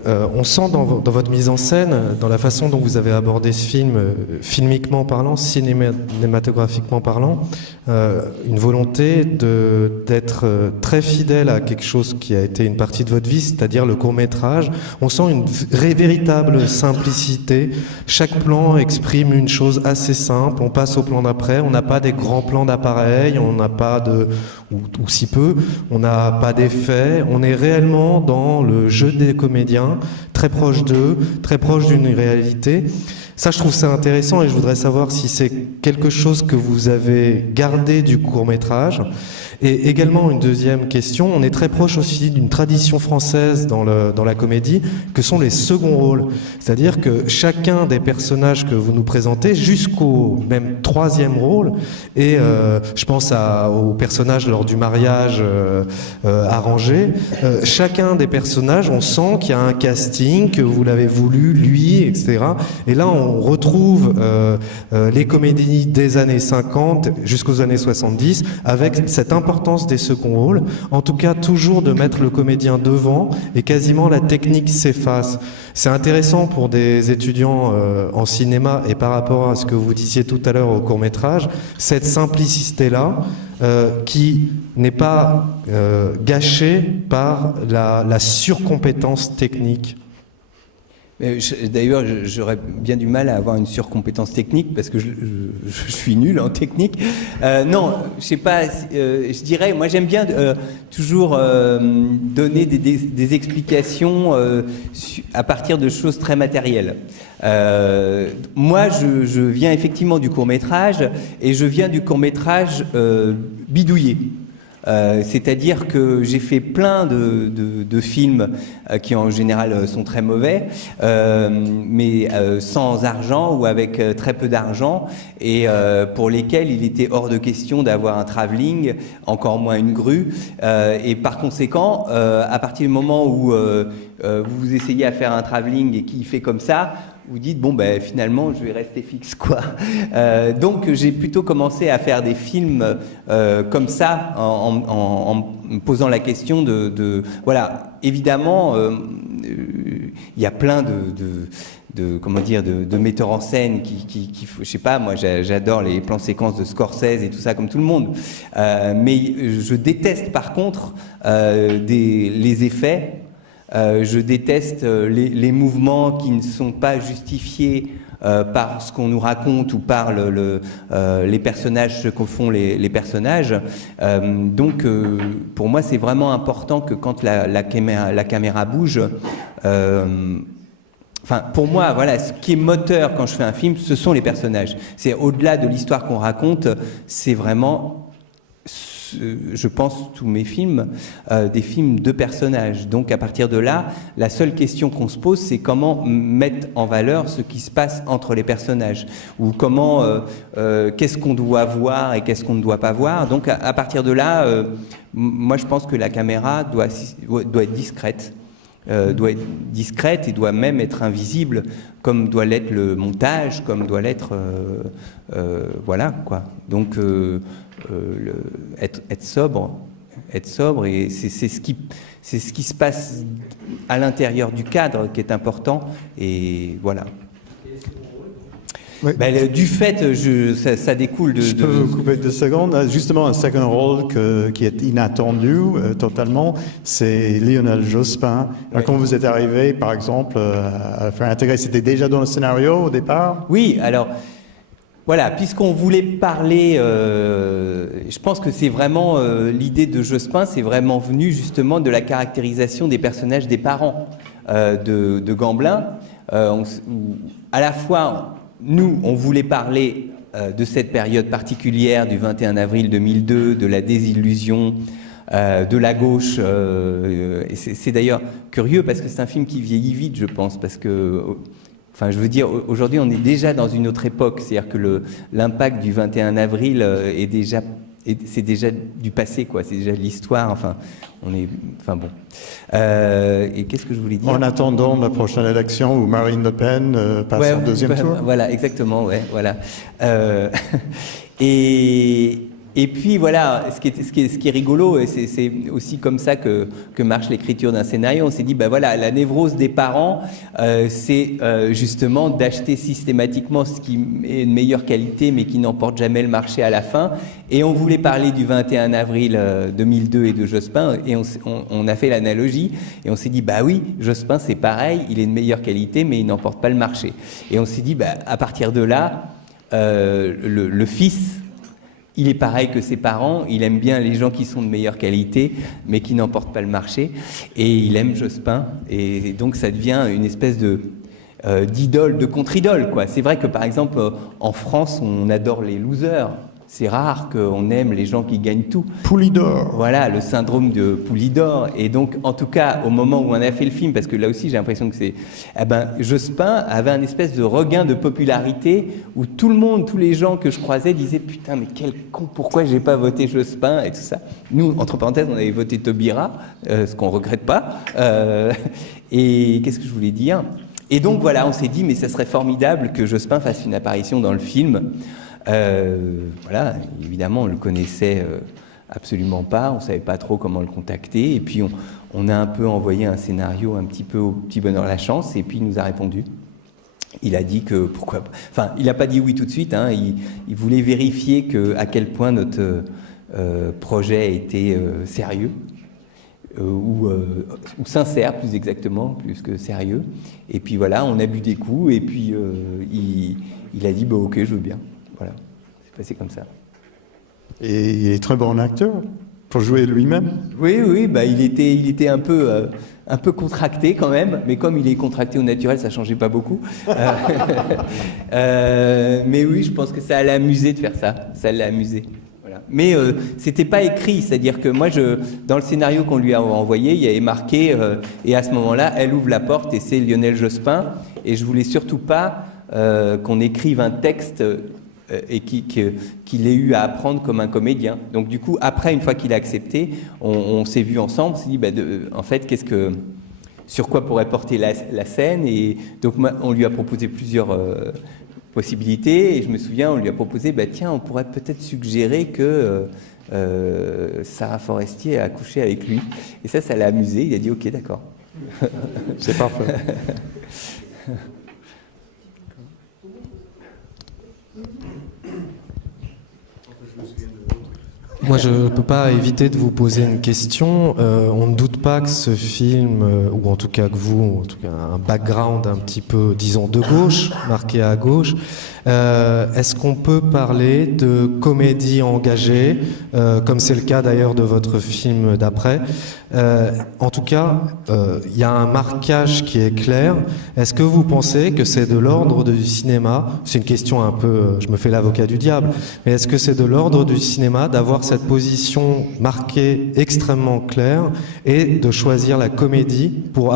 on sent dans votre mise en scène, dans la façon dont vous avez abordé ce film, filmiquement parlant, cinématographiquement parlant, une volonté d'être très fidèle à quelque chose qui a été une partie de votre vie, c'est-à-dire le court-métrage. On sent une véritable simplicité. Chaque plan exprime une chose assez simple. On passe au plan d'après. On n'a pas des grands plans d'appareil, on n'a pas ou si peu, on n'a pas d'effets. On est réellement dans le jeu des comédiens, très proche d'eux, très proche d'une réalité. Ça, je trouve ça intéressant et je voudrais savoir si c'est quelque chose que vous avez gardé du court-métrage. Et également, une deuxième question, on est très proche aussi d'une tradition française dans la comédie, que sont les seconds rôles. C'est-à-dire que chacun des personnages que vous nous présentez, jusqu'au même troisième rôle, et je pense au personnage lors du mariage arrangé, chacun des personnages, on sent qu'il y a un casting, que vous l'avez voulu, lui, etc. Et là, on retrouve les comédies des années 50 jusqu'aux années 70, avec cette importance des seconds rôles, en tout cas toujours de mettre le comédien devant et quasiment la technique s'efface. C'est intéressant pour des étudiants en cinéma et par rapport à ce que vous disiez tout à l'heure au court-métrage, cette simplicité-là qui n'est pas gâchée par la surcompétence technique. D'ailleurs, j'aurais bien du mal à avoir une surcompétence technique parce que je suis nul en technique. Non, je sais pas. Je dirais, moi, j'aime bien toujours donner des explications à partir de choses très matérielles. Moi, je viens effectivement du court-métrage et je viens du court-métrage bidouillé. C'est-à-dire que j'ai fait plein de films qui en général sont très mauvais, mais sans argent ou avec très peu d'argent et pour lesquels il était hors de question d'avoir un travelling, encore moins une grue. Et par conséquent, à partir du moment où vous essayez à faire un travelling et qu'il fait comme ça, vous dites, bon, ben, finalement, je vais rester fixe, quoi. Donc, j'ai plutôt commencé à faire des films comme ça, en me posant la question voilà, évidemment, il y a plein de metteurs en scène qui je sais pas, moi, j'adore les plans séquences de Scorsese et tout ça, comme tout le monde. Mais je déteste, par contre, les effets. Je déteste les mouvements qui ne sont pas justifiés par ce qu'on nous raconte ou par les personnages, ce qu'en font les personnages. Donc, pour moi, c'est vraiment important que quand la caméra bouge, enfin, pour moi, voilà, ce qui est moteur quand je fais un film, ce sont les personnages. C'est au-delà de l'histoire qu'on raconte, c'est vraiment... je pense, tous mes films, des films de personnages. Donc, à partir de là, la seule question qu'on se pose, c'est comment mettre en valeur ce qui se passe entre les personnages. Ou comment, qu'est-ce qu'on doit voir et qu'est-ce qu'on ne doit pas voir. Donc, à partir de là, moi, je pense que la caméra doit être discrète. Doit être discrète et doit même être invisible, comme doit l'être le montage, comme doit l'être... voilà, quoi. Donc... être sobre et c'est ce qui se passe à l'intérieur du cadre qui est important et voilà. Oui. Ben, du fait, ça découle de... Je peux vous couper 2 secondes. Justement, un second rôle qui est inattendu totalement, c'est Lionel Jospin. Oui. Quand vous êtes arrivé, par exemple, à faire intégrer, c'était déjà dans le scénario au départ? Oui, alors... Voilà, puisqu'on voulait parler, je pense que c'est vraiment l'idée de Jospin, c'est vraiment venu justement de la caractérisation des personnages des parents de Gamblin. À la fois, nous, on voulait parler de cette période particulière du 21 avril 2002, de la désillusion de la gauche. Et c'est d'ailleurs curieux parce que c'est un film qui vieillit vite, je pense, parce que, enfin, je veux dire, aujourd'hui, on est déjà dans une autre époque, c'est-à-dire que l'impact du 21 avril c'est déjà du passé, quoi. C'est déjà de l'histoire. Enfin, enfin bon. Et qu'est-ce que je voulais dire? En attendant la prochaine élection où Marine Le Pen passe au deuxième tour. Voilà, exactement, ouais, voilà. Et puis voilà, ce qui est rigolo, et c'est aussi comme ça que marche l'écriture d'un scénario. On s'est dit, ben voilà, la névrose des parents, c'est justement d'acheter systématiquement ce qui est de meilleure qualité, mais qui n'emporte jamais le marché à la fin. Et on voulait parler du 21 avril 2002 et de Jospin, et on a fait l'analogie, et on s'est dit, bah oui, Jospin, c'est pareil, il est de meilleure qualité, mais il n'emporte pas le marché. Et on s'est dit, bah, à partir de là, le fils, il est pareil que ses parents, il aime bien les gens qui sont de meilleure qualité, mais qui n'emportent pas le marché, et il aime Jospin, et donc ça devient une espèce d'idole, de contre-idole, quoi. C'est vrai que par exemple, en France, on adore les losers. C'est rare qu'on aime les gens qui gagnent tout. Poulidor. Voilà, le syndrome de Poulidor. Et donc, en tout cas, au moment où on a fait le film, parce que là aussi, j'ai l'impression que c'est... Eh ben, Jospin avait un espèce de regain de popularité où tout le monde, tous les gens que je croisais disaient « Putain, mais quel con, pourquoi j'ai pas voté Jospin ?» et tout ça. Nous, entre parenthèses, on avait voté Taubira, ce qu'on regrette pas. Et qu'est-ce que je voulais dire? Et donc, voilà, on s'est dit « Mais ça serait formidable que Jospin fasse une apparition dans le film. » Voilà, évidemment, on le connaissait absolument pas, on savait pas trop comment le contacter, et puis on a un peu envoyé un scénario un petit peu au petit bonheur la chance, et puis il nous a répondu. Il a dit que pourquoi, enfin, il n'a pas dit oui tout de suite, hein, il voulait vérifier à quel point notre projet était sérieux. Ou sincère, plus exactement, plus que sérieux. Et puis voilà, on a bu des coups, et puis il a dit bah, ok, je veux bien. Voilà, c'est passé comme ça. Et il est très bon acteur pour jouer lui-même. Oui, bah il était un peu contracté quand même, mais comme il est contracté au naturel, ça changeait pas beaucoup. Mais oui, je pense que ça l'a amusé de faire ça. Ça l'a amusé. Voilà. Mais c'était pas écrit, c'est-à-dire que moi, dans le scénario qu'on lui a envoyé, il y avait marqué et à ce moment-là, elle ouvre la porte et c'est Lionel Jospin. Et je voulais surtout pas qu'on écrive un texte et qu'il ait eu à apprendre comme un comédien. Donc du coup, après, une fois qu'il a accepté, on s'est vu ensemble, on s'est dit, bah, en fait, sur quoi pourrait porter la scène? Et donc on lui a proposé plusieurs possibilités, et je me souviens, on lui a proposé, bah, tiens, on pourrait peut-être suggérer que Sarah Forestier a couché avec lui. Et ça l'a amusé, il a dit, ok, d'accord. C'est parfait. Moi, je ne peux pas éviter de vous poser une question. On ne doute pas que ce film, ou en tout cas que vous, en tout cas un background un petit peu, disons, de gauche, marqué à gauche. Est-ce qu'on peut parler de comédie engagée, comme c'est le cas d'ailleurs de votre film d'après? En tout cas, il y a un marquage qui est clair. Est-ce que vous pensez que c'est de l'ordre du cinéma? C'est une question un peu, je me fais l'avocat du diable, mais est-ce que c'est de l'ordre du cinéma d'avoir cette position marquée extrêmement claire et de choisir la comédie pour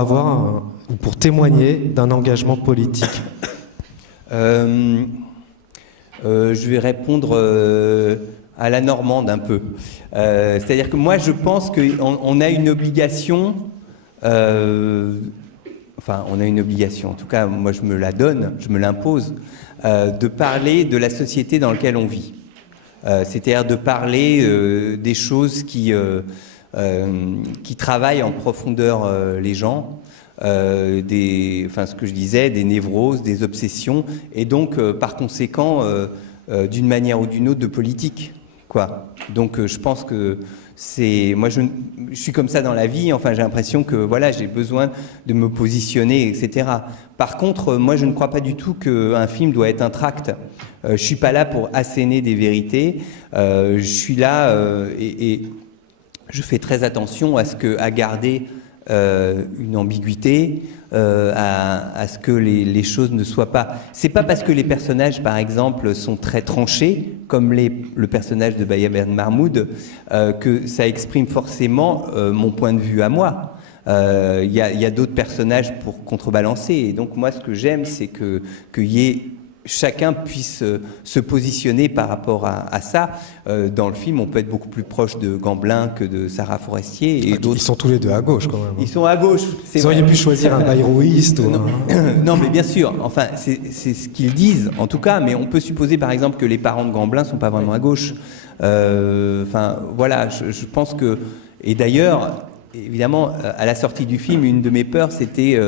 pour témoigner d'un engagement politique? Je vais répondre à la normande un peu. C'est-à-dire que moi, je pense qu'on a une obligation, on a une obligation, en tout cas, moi je me la donne, je me l'impose, de parler de la société dans laquelle on vit. C'est-à-dire de parler des choses qui travaillent en profondeur les gens, ce que je disais, des névroses, des obsessions, et donc par conséquent, d'une manière ou d'une autre, de politique, quoi. Donc je pense que moi je suis comme ça dans la vie, enfin j'ai l'impression que voilà, j'ai besoin de me positionner, etc. Par contre, moi je ne crois pas du tout qu'un film doit être un tract. Je suis pas là pour asséner des vérités, je suis là et je fais très attention à garder une ambiguïté, à ce que les choses ne soient pas... C'est pas parce que les personnages, par exemple, sont très tranchés, comme le personnage de Baya Ben Mahmoud, que ça exprime forcément mon point de vue à moi. Il y a d'autres personnages pour contrebalancer. Et donc moi, ce que j'aime, c'est chacun puisse se positionner par rapport à ça. Dans le film, on peut être beaucoup plus proche de Gamblin que de Sarah Forestier. Et Ils sont tous les deux à gauche quand même. Ils sont à gauche. Vous auriez pu choisir un bayrouiste ou Non, mais bien sûr. Enfin, c'est ce qu'ils disent, en tout cas. Mais on peut supposer, par exemple, que les parents de Gamblin sont pas vraiment à gauche. Enfin, voilà. Je pense que... Et d'ailleurs, évidemment, à la sortie du film, une de mes peurs, c'était...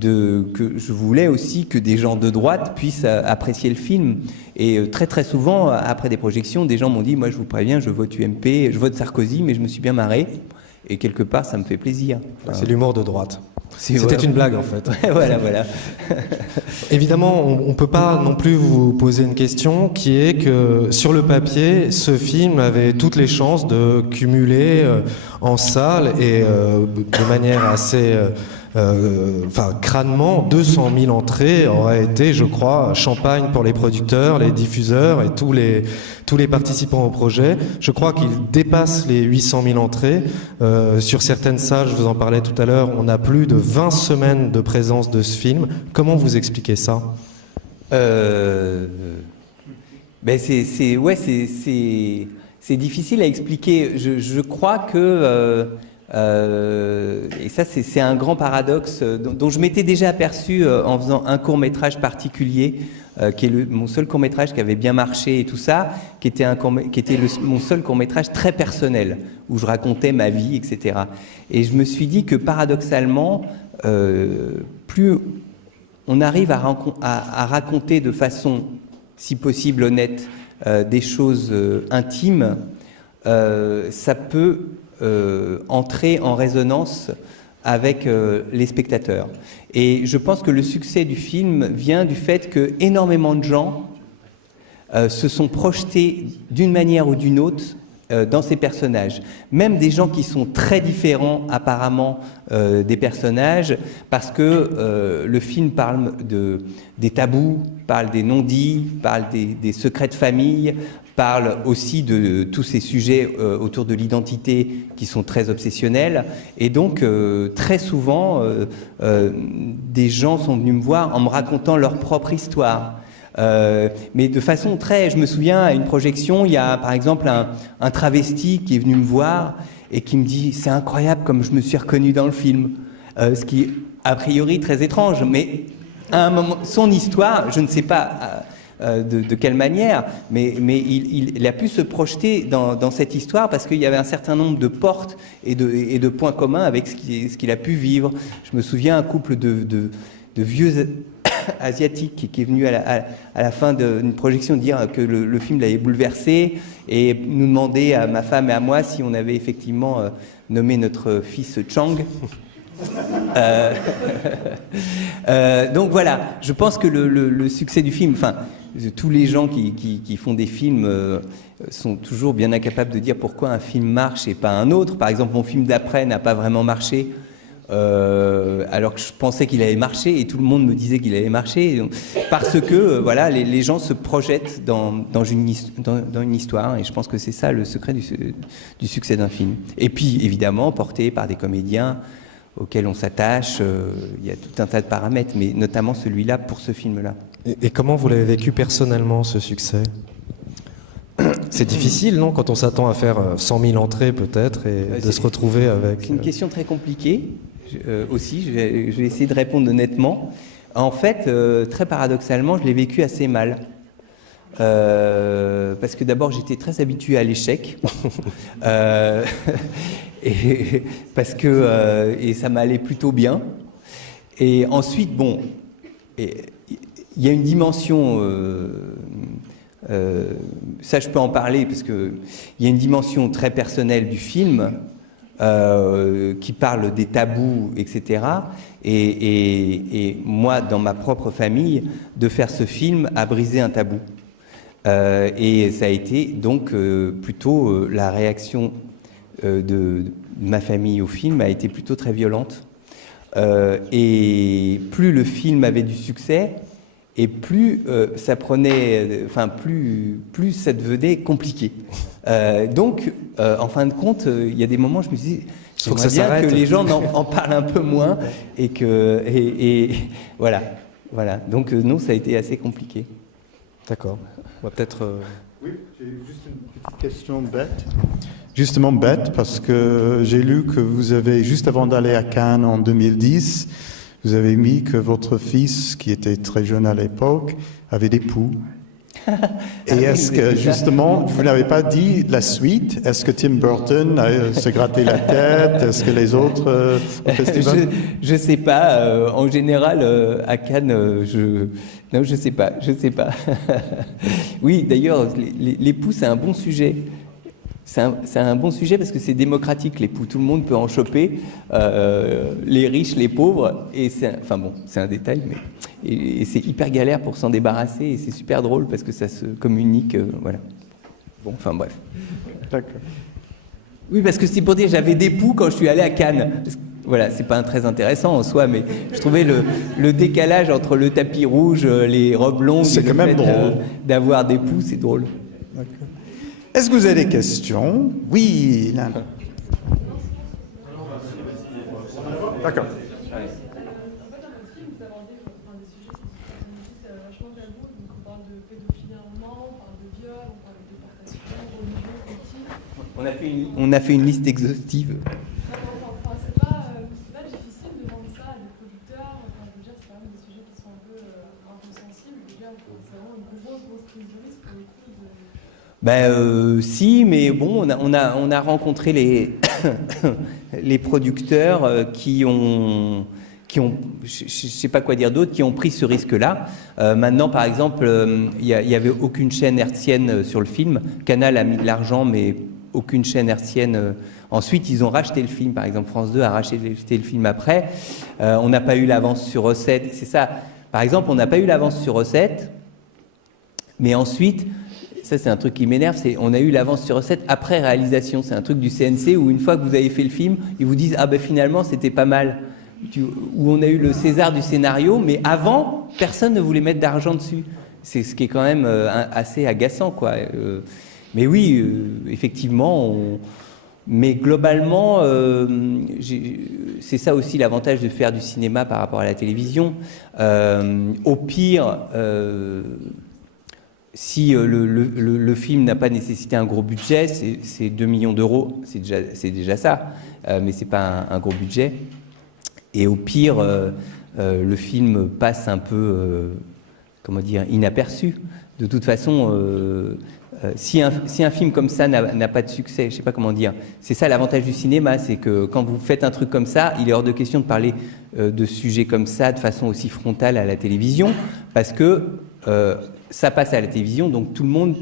que je voulais aussi que des gens de droite puissent apprécier le film. Et très très souvent, après des projections, des gens m'ont dit « Moi, je vous préviens, je vote UMP, je vote Sarkozy, mais je me suis bien marré. » Et quelque part, ça me fait plaisir. Enfin, c'est l'humour de droite. C'était voilà. une blague en fait. Voilà. Évidemment, on ne peut pas non plus vous poser une question qui est que sur le papier, ce film avait toutes les chances de cumuler en salle et de manière assez... crânement, 200 000 entrées auraient été, je crois, champagne pour les producteurs, les diffuseurs et tous les participants au projet. Je crois qu'il dépasse les 800 000 entrées. Sur certaines salles, je vous en parlais tout à l'heure, on a plus de 20 semaines de présence de ce film. Comment vous expliquez ça ? C'est difficile à expliquer. Je crois que... et ça, c'est un grand paradoxe dont je m'étais déjà aperçu en faisant un court-métrage particulier, qui est mon seul court-métrage qui avait bien marché et tout ça, qui était mon seul court-métrage très personnel, où je racontais ma vie, etc. Et je me suis dit que paradoxalement, plus on arrive à raconter de façon, si possible, honnête, des choses intimes, ça peut... entrer en résonance avec les spectateurs. Et je pense que le succès du film vient du fait que énormément de gens se sont projetés d'une manière ou d'une autre dans ces personnages. Même des gens qui sont très différents apparemment des personnages, parce que le film parle des tabous, parle des non-dits, parle des secrets de famille, parle aussi de tous ces sujets autour de l'identité qui sont très obsessionnels. Et donc, très souvent, des gens sont venus me voir en me racontant leur propre histoire. Mais de façon très... Je me souviens, à une projection, il y a par exemple un travesti qui est venu me voir et qui me dit « C'est incroyable comme je me suis reconnu dans le film ». Ce qui est a priori très étrange, mais à un moment, son histoire, je ne sais pas... de quelle manière, mais il a pu se projeter dans cette histoire parce qu'il y avait un certain nombre de portes et de points communs avec ce qu'il a pu vivre. Je me souviens un couple de vieux asiatiques qui est venu à la fin d'une projection dire que le film l'avait bouleversé et nous demander à ma femme et à moi si on avait effectivement nommé notre fils Chang. Donc voilà, je pense que le succès du film, enfin tous les gens qui font des films sont toujours bien incapables de dire pourquoi un film marche et pas un autre. Par exemple, mon film d'après n'a pas vraiment marché, alors que je pensais qu'il allait marcher et tout le monde me disait qu'il allait marcher, donc, parce que voilà, les gens se projettent dans une histoire, et je pense que c'est ça le secret du succès d'un film. Et puis évidemment porté par des comédiens auxquels on s'attache, il y a tout un tas de paramètres, mais notamment celui-là pour ce film-là. Et comment vous l'avez vécu personnellement, ce succès ? C'est difficile, non, quand on s'attend à faire 100 000 entrées peut-être, et de se retrouver avec... C'est une question très compliquée, aussi, je vais essayer de répondre honnêtement. En fait, très paradoxalement, je l'ai vécu assez mal. Parce que d'abord, j'étais très habitué à l'échec. Et parce que et ça m'allait plutôt bien. Et ensuite, bon, il y a une dimension, ça je peux en parler parce que il y a une dimension très personnelle du film qui parle des tabous, etc. Et moi, dans ma propre famille, de faire ce film a brisé un tabou. Et ça a été donc plutôt la réaction de ma famille au film a été plutôt très violente. Et plus le film avait du succès, et plus ça prenait, enfin plus ça devenait compliqué. Donc, en fin de compte, il y a des moments où je me dis, Faut que j'aimerais ça bien s'arrête. que les gens en parlent un peu moins et voilà. Donc non, ça a été assez compliqué. D'accord. On va peut-être. Oui, j'ai juste une petite question bête. Justement bête, parce que j'ai lu que vous avez, juste avant d'aller à Cannes en 2010, vous avez mis que votre fils, qui était très jeune à l'époque, avait des poux. Et est-ce oui, que, mais ça- justement, vous n'avez pas dit la suite? Est-ce que Tim Burton se grattait la tête? Est-ce que les autres au festival? Je sais pas. En général, à Cannes, non, je sais pas. Oui, d'ailleurs, les poux, c'est un bon sujet. C'est un bon sujet parce que c'est démocratique, les poux. Tout le monde peut en choper, les riches, les pauvres. Et enfin bon, c'est un détail, mais et c'est hyper galère pour s'en débarrasser. Et c'est super drôle parce que ça se communique. Voilà. Bon, enfin bref. D'accord. Oui, parce que c'est pour dire, j'avais des poux quand je suis allé à Cannes. Voilà, c'est pas très intéressant en soi, mais je trouvais le décalage entre le tapis rouge, les robes longues, C'est et le quand même fait, drôle. d'avoir des poux, c'est drôle. D'accord. Est-ce que vous avez des questions? Oui, là. D'accord. En fait, dans votre film, vous abordez des sujets qui sont vachement tabous. Donc, on parle de pédophilie à un moment, on parle de viol, on parle de déportation, religion, politique. On a fait une liste exhaustive. Enfin, c'est pas difficile de vendre ça à des producteurs. Enfin, je veux dire, c'est quand même des sujets qui sont un peu sensibles. Je veux dire, c'est vraiment une grosse prise de risque pour le coup. Si, mais bon, on a rencontré les producteurs qui ont, je sais pas quoi dire d'autre, qui ont pris ce risque-là. Maintenant, par exemple, il y avait aucune chaîne hertzienne sur le film. Canal a mis de l'argent, mais aucune chaîne hertzienne. Ensuite, ils ont racheté le film. Par exemple, France 2 a racheté le film après. On n'a pas eu l'avance sur recette. C'est ça. Par exemple, on n'a pas eu l'avance sur recette, mais ensuite. Ça, c'est un truc qui m'énerve, c'est on a eu l'avance sur recette après réalisation. C'est un truc du CNC où une fois que vous avez fait le film, ils vous disent « Ah ben finalement, c'était pas mal ». Où on a eu le César du scénario, mais avant, personne ne voulait mettre d'argent dessus. C'est ce qui est quand même assez agaçant, quoi. Mais oui, effectivement, mais globalement, c'est ça aussi l'avantage de faire du cinéma par rapport à la télévision. Au pire... si le film n'a pas nécessité un gros budget, c'est 2 millions d'euros, c'est déjà ça, mais c'est pas un gros budget. Et au pire, le film passe un peu, comment dire, inaperçu. De toute façon, si un film comme ça n'a pas de succès, je sais pas comment dire, c'est ça l'avantage du cinéma, c'est que quand vous faites un truc comme ça, il est hors de question de parler de sujets comme ça de façon aussi frontale à la télévision, parce que ça passe à la télévision, donc tout le monde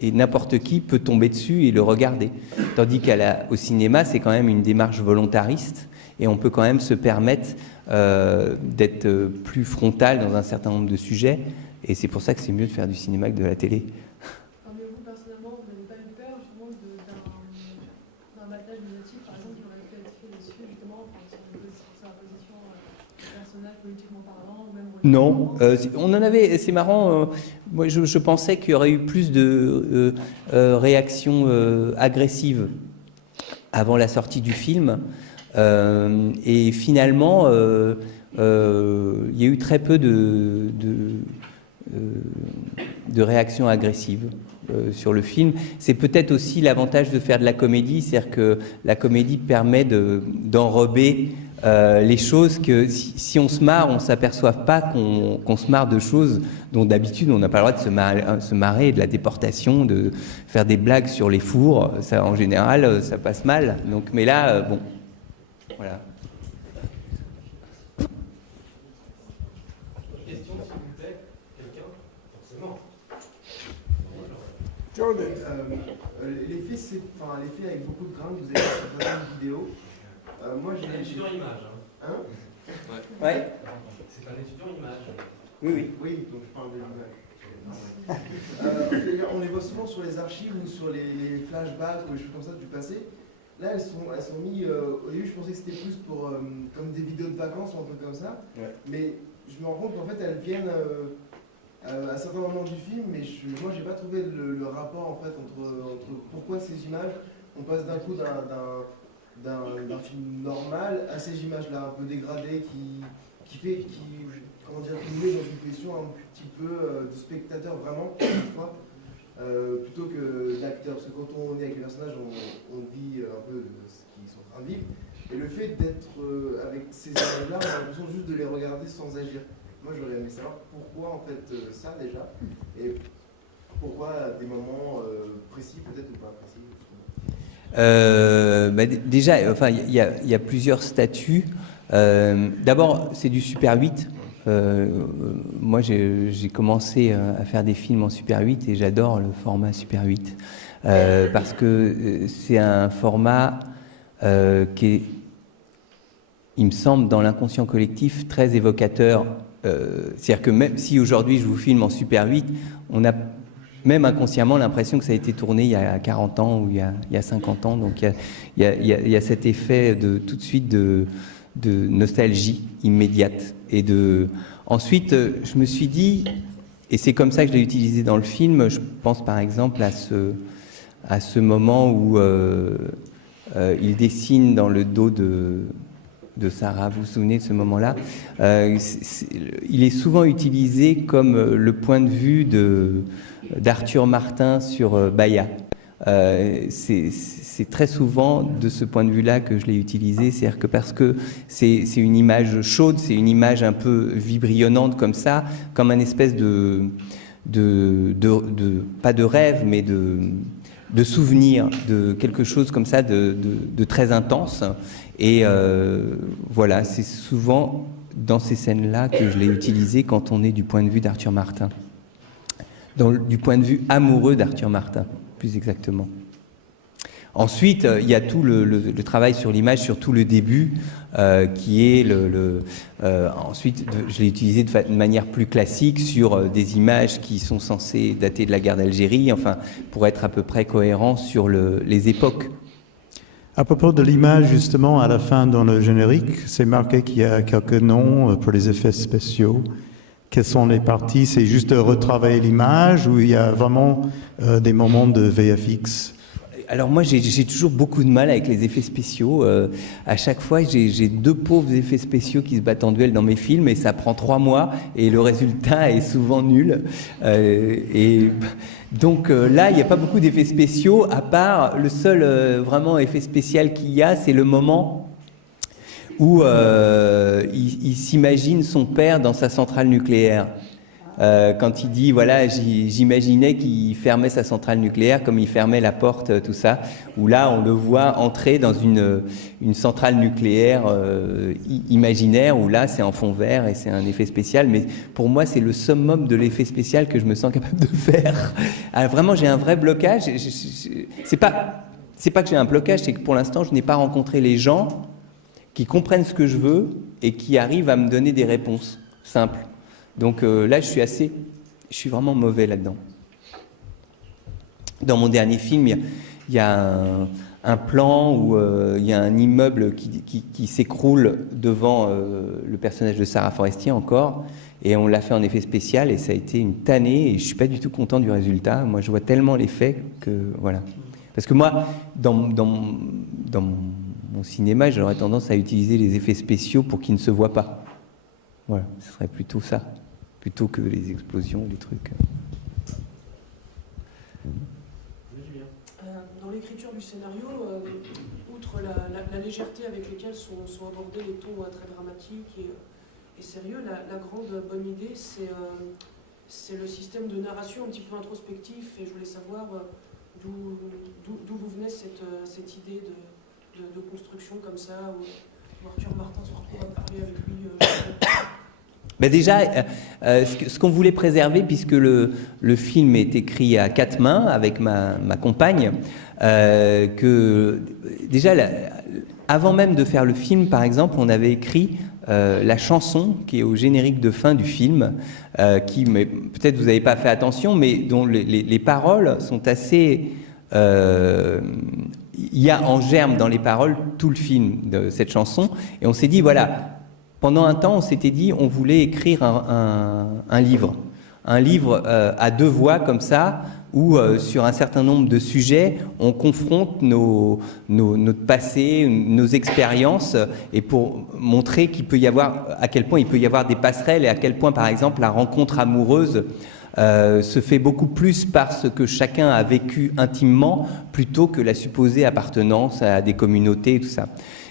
et n'importe qui peut tomber dessus et le regarder. Tandis qu'au cinéma, c'est quand même une démarche volontariste et on peut quand même se permettre d'être plus frontal dans un certain nombre de sujets. Et c'est pour ça que c'est mieux de faire du cinéma que de la télé. Mais vous, personnellement, vous n'avez pas eu peur justement d'un battage médiatique, par exemple, qui aurait pu être fait dessus, justement, sur la position du personnage politiquement parlant, ou même... Non, on en avait, c'est marrant, moi je pensais qu'il y aurait eu plus de réactions agressives avant la sortie du film, et finalement il y a eu très peu de réactions agressives sur le film. C'est peut-être aussi l'avantage de faire de la comédie, c'est-à-dire que la comédie permet d'enrober les choses que si on se marre, on ne s'aperçoit pas qu'on se marre de choses dont d'habitude on n'a pas le droit de se marrer, de la déportation, de faire des blagues sur les fours. Ça, en général, ça passe mal. Donc, mais là, bon, voilà. Question, s'il vous plaît. Quelqu'un? Forcément. L'effet avec beaucoup de grains que vous avez fait sur une vidéo. Moi, j'ai un étudiant image. Hein? Ouais. C'est un étudiant image. Oui, oui. Oui, donc je parle de l'image. On les voit souvent sur les archives ou sur les flashbacks ou des choses comme ça du passé. là, elles sont mises. Au début, je pensais que c'était plus pour comme des vidéos de vacances ou un truc comme ça. Ouais. Mais je me rends compte qu'en fait, elles viennent à certains moments du film, mais moi, j'ai pas trouvé le rapport en fait entre pourquoi ces images. On passe d'un coup d'un film normal à ces images-là, un peu dégradées, qui met dans une position un petit peu de spectateur vraiment, une fois. Plutôt que d'acteur, parce que quand on est avec les personnages, on vit un peu ce qu'ils sont en train de vivre. Et le fait d'être avec ces images-là, on a l'impression juste de les regarder sans agir. Moi, j'aurais aimé savoir pourquoi en fait ça déjà, et pourquoi des moments précis peut-être ou pas précis. Déjà, enfin, il y a plusieurs statuts. D'abord, c'est du Super 8. Moi, j'ai commencé à faire des films en Super 8 et j'adore le format Super 8 parce que c'est un format qui est, il me semble, dans l'inconscient collectif, très évocateur. C'est-à-dire que même si aujourd'hui je vous filme en Super 8, on a même inconsciemment l'impression que ça a été tourné il y a 40 ans ou il y a 50 ans. Donc il y a cet effet de tout de suite de nostalgie immédiate. Et ensuite, je me suis dit, et c'est comme ça que je l'ai utilisé dans le film, je pense par exemple à ce moment où il dessine dans le dos de Sarah. Vous vous souvenez de ce moment-là? Il est souvent utilisé comme le point de vue d'Arthur Martin sur Baya. C'est très souvent de ce point de vue-là que je l'ai utilisé, c'est-à-dire que parce que c'est une image chaude, c'est une image un peu vibrillonnante comme ça, comme un espèce pas de rêve, mais de souvenir, de quelque chose comme ça de très intense. Et voilà, c'est souvent dans ces scènes-là que je l'ai utilisé quand on est du point de vue d'Arthur Martin, du point de vue amoureux d'Arthur Martin, plus exactement. Ensuite, il y a tout le travail sur l'image, sur tout le début, qui est ensuite, je l'ai utilisé de manière plus classique sur des images qui sont censées dater de la guerre d'Algérie, enfin, pour être à peu près cohérent sur les époques. À propos de l'image, justement, à la fin, dans le générique, c'est marqué qu'il y a quelques noms pour les effets spéciaux. Quelles sont les parties? C'est juste de retravailler l'image ou il y a vraiment des moments de VFX? Alors moi, j'ai toujours beaucoup de mal avec les effets spéciaux. À chaque fois, j'ai deux pauvres effets spéciaux qui se battent en duel dans mes films et ça prend 3 mois et le résultat est souvent nul. Donc là, il n'y a pas beaucoup d'effets spéciaux, à part le seul vraiment effet spécial qu'il y a, c'est le moment où il s'imagine son père dans sa centrale nucléaire. Quand il dit, voilà, j'imaginais qu'il fermait sa centrale nucléaire comme il fermait la porte, tout ça, où là, on le voit entrer dans une centrale nucléaire imaginaire, où là, c'est en fond vert et c'est un effet spécial. Mais pour moi, c'est le summum de l'effet spécial que je me sens capable de faire. Alors, vraiment, j'ai un vrai blocage. C'est pas que j'ai un blocage, c'est que pour l'instant, je n'ai pas rencontré les gens qui comprennent ce que je veux et qui arrivent à me donner des réponses simples. Donc là, je suis vraiment mauvais là-dedans. Dans mon dernier film, il y a un plan où il y a un immeuble qui s'écroule devant le personnage de Sarah Forestier encore, et on l'a fait en effet spécial, et ça a été une tannée, et je suis pas du tout content du résultat. Moi, je vois tellement l'effet que voilà. Parce que moi, dans mon cinéma, j'aurais tendance à utiliser les effets spéciaux pour qu'ils ne se voient pas. Voilà, ce serait plutôt ça, plutôt que les explosions, les trucs. Dans l'écriture du scénario, outre la légèreté avec laquelle sont abordés les tons très dramatiques et sérieux, la grande bonne idée, c'est le système de narration un petit peu introspectif, et je voulais savoir d'où vous venait cette idée de construction comme ça, où Arthur Martin se retrouve à parler avec lui. Ben déjà, ce qu'on voulait préserver, puisque le film est écrit à 4 mains avec ma compagne, que déjà, avant même de faire le film, par exemple, on avait écrit la chanson qui est au générique de fin du film, mais peut-être vous n'avez pas fait attention, mais dont les paroles sont assez... il y a en germe dans les paroles tout le film de cette chanson. Et on s'est dit, voilà, pendant un temps, on s'était dit, on voulait écrire un livre. Un livre à deux voix comme ça, où sur un certain nombre de sujets, on confronte notre passé, nos expériences, et pour montrer qu'il peut y avoir, à quel point il peut y avoir des passerelles, et à quel point, par exemple, la rencontre amoureuse se fait beaucoup plus par ce que chacun a vécu intimement, plutôt que la supposée appartenance à des communautés et tout ça.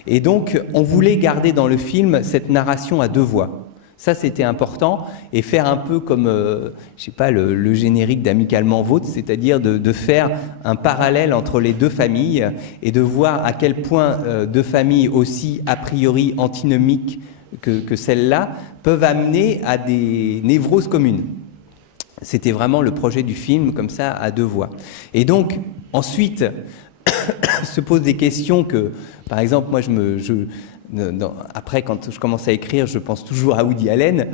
Et donc, on voulait garder dans le film cette narration à deux voix. Ça, c'était important, et faire un peu comme, je sais pas, le générique d'Amicalement Vôtre, c'est-à-dire de faire un parallèle entre les deux familles et de voir à quel point deux familles aussi a priori antinomiques que celles-là peuvent amener à des névroses communes. C'était vraiment le projet du film, comme ça, à deux voix. Et donc, ensuite, se posent des questions que, par exemple, moi, après, quand je commence à écrire, je pense toujours à Woody Allen.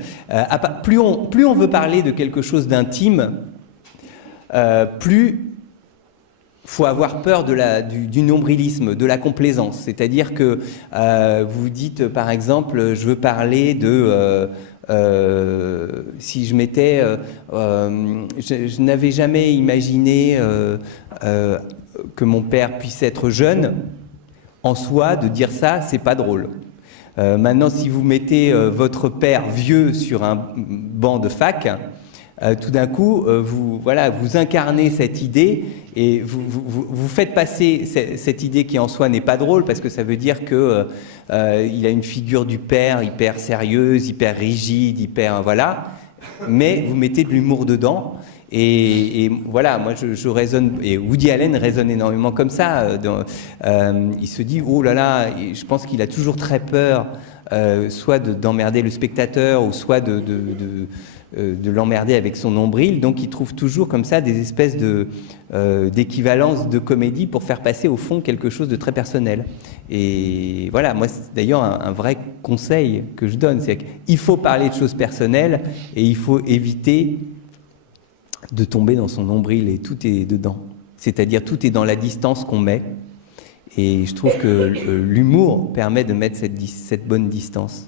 Plus on veut parler de quelque chose d'intime, plus faut avoir peur du nombrilisme, de la complaisance. C'est-à-dire que vous dites, par exemple, je veux parler de... si je m'étais... je n'avais jamais imaginé que mon père puisse être jeune. En soi, de dire ça, c'est pas drôle. Maintenant, si vous mettez votre père vieux sur un banc de fac, tout d'un coup, vous incarnez cette idée et vous faites passer cette idée qui en soi n'est pas drôle, parce que ça veut dire que il a une figure du père hyper sérieuse, hyper rigide, voilà. Mais vous mettez de l'humour dedans. Et voilà, moi je raisonne, et Woody Allen raisonne énormément comme ça. Il se dit, oh là là, je pense qu'il a toujours très peur, soit d'emmerder le spectateur, ou soit de l'emmerder avec son nombril. Donc il trouve toujours comme ça des espèces d'équivalence de comédie pour faire passer au fond quelque chose de très personnel. Et voilà, moi c'est d'ailleurs un vrai conseil que je donne, c'est qu'il faut parler de choses personnelles et il faut éviter de tomber dans son nombril, et tout est dedans. C'est-à-dire tout est dans la distance qu'on met, et je trouve que l'humour permet de mettre cette bonne distance.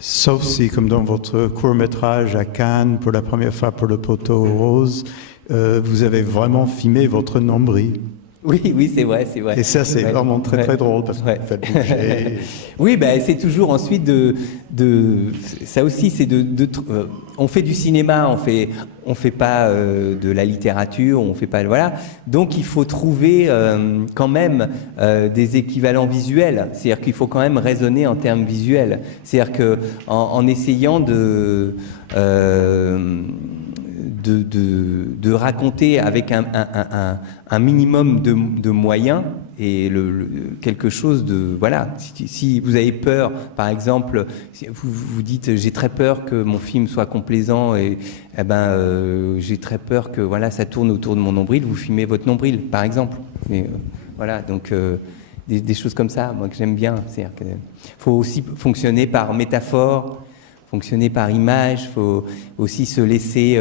Sauf si, comme dans votre court-métrage à Cannes, pour la première fois pour le poteau rose, vous avez vraiment filmé votre nombril. Oui, c'est vrai. Et ça, c'est vraiment très, très drôle, parce que vous faites bouger. Oui, c'est toujours ensuite ça aussi, c'est on fait du cinéma, on fait pas de la littérature, on fait pas, voilà. Donc, il faut trouver quand même des équivalents visuels. C'est-à-dire qu'il faut quand même raisonner en termes visuels. C'est-à-dire que en essayant de raconter avec un minimum de moyens, et quelque chose de... Voilà, si vous avez peur, par exemple, si vous dites « j'ai très peur que mon film soit complaisant », et j'ai très peur que ça tourne autour de mon nombril, vous filmez votre nombril, par exemple. Et, voilà, donc des choses comme ça, moi, que j'aime bien. C'est-à-dire qu'il faut aussi fonctionner par métaphore, fonctionner par image, il faut aussi se laisser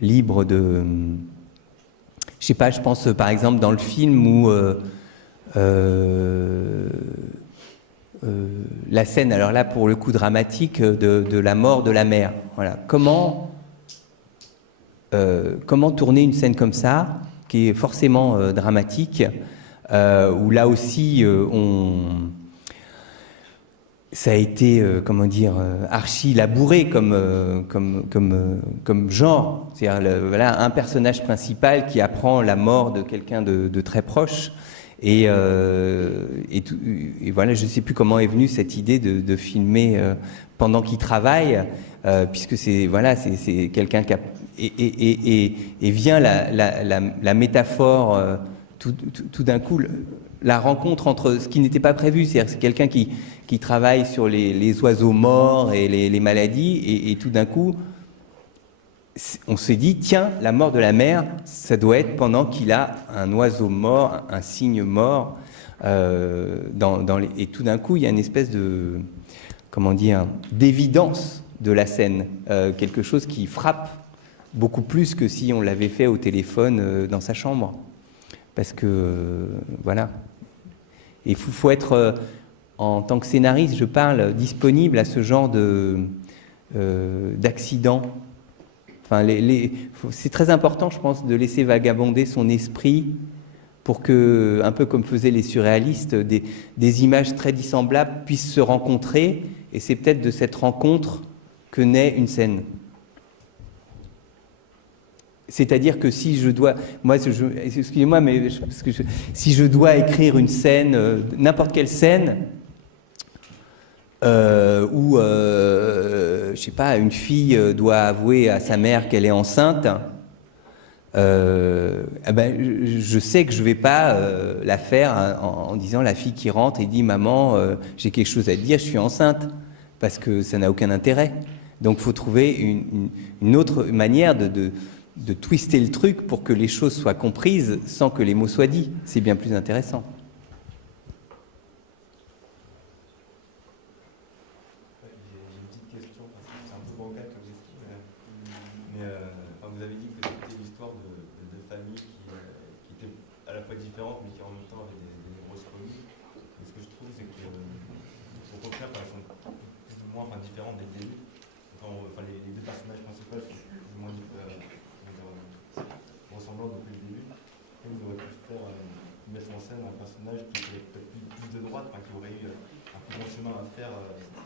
libre de... Je sais pas, je pense par exemple dans le film où la scène, alors là pour le coup dramatique, de la mort de la mère. Voilà. Comment tourner une scène comme ça, qui est forcément dramatique, où là aussi ça a été, archi labouré comme genre. C'est-à-dire, un personnage principal qui apprend la mort de quelqu'un de très proche. Et voilà, je ne sais plus comment est venue cette idée de filmer pendant qu'il travaille, puisque c'est quelqu'un qui a... Et vient la métaphore, tout d'un coup, la rencontre entre ce qui n'était pas prévu, c'est-à-dire c'est quelqu'un qui travaille sur les oiseaux morts et les maladies, et tout d'un coup, on s'est dit, tiens, la mort de la mère, ça doit être pendant qu'il a un oiseau mort, un cygne mort, et tout d'un coup, il y a une espèce d'évidence de la scène, quelque chose qui frappe beaucoup plus que si on l'avait fait au téléphone dans sa chambre. Parce que, voilà. Et il faut être, en tant que scénariste, je parle, disponible à ce genre d'accident. Enfin, c'est très important, je pense, de laisser vagabonder son esprit pour que, un peu comme faisaient les surréalistes, des images très dissemblables puissent se rencontrer, et c'est peut-être de cette rencontre que naît une scène. C'est-à-dire que si je dois, excusez-moi, mais si je dois écrire une scène, n'importe quelle scène, où, je sais pas, une fille doit avouer à sa mère qu'elle est enceinte, je sais que je vais pas la faire en disant la fille qui rentre et dit maman, j'ai quelque chose à te dire, je suis enceinte, parce que ça n'a aucun intérêt. Donc, il faut trouver une autre manière de twister le truc pour que les choses soient comprises sans que les mots soient dits. C'est bien plus intéressant. J'ai une petite question, parce que c'est un peu bancal comme question, mais vous avez dit que c'était l'histoire de familles qui étaient à la fois différentes, mais qui en même temps avaient des grosses communes. Et ce que je trouve, c'est que, au contraire, elles sont plus ou moins différentes dès le début. Les deux personnages principaux sont plus ou moins ressemblants depuis le début. Et vous aurez pu mettre en scène un personnage qui était peut-être plus de droite, qui aurait eu un plus long chemin à faire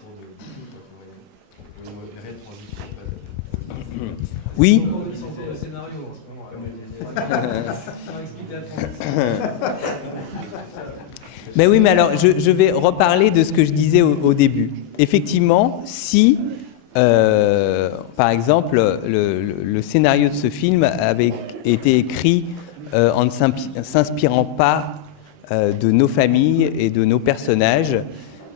pour le film, qui aurait opéré une transition. Oui. Mais oui, mais alors je vais reparler de ce que je disais au début. Effectivement, si par exemple le scénario de ce film avait été écrit en ne s'inspirant pas de nos familles et de nos personnages,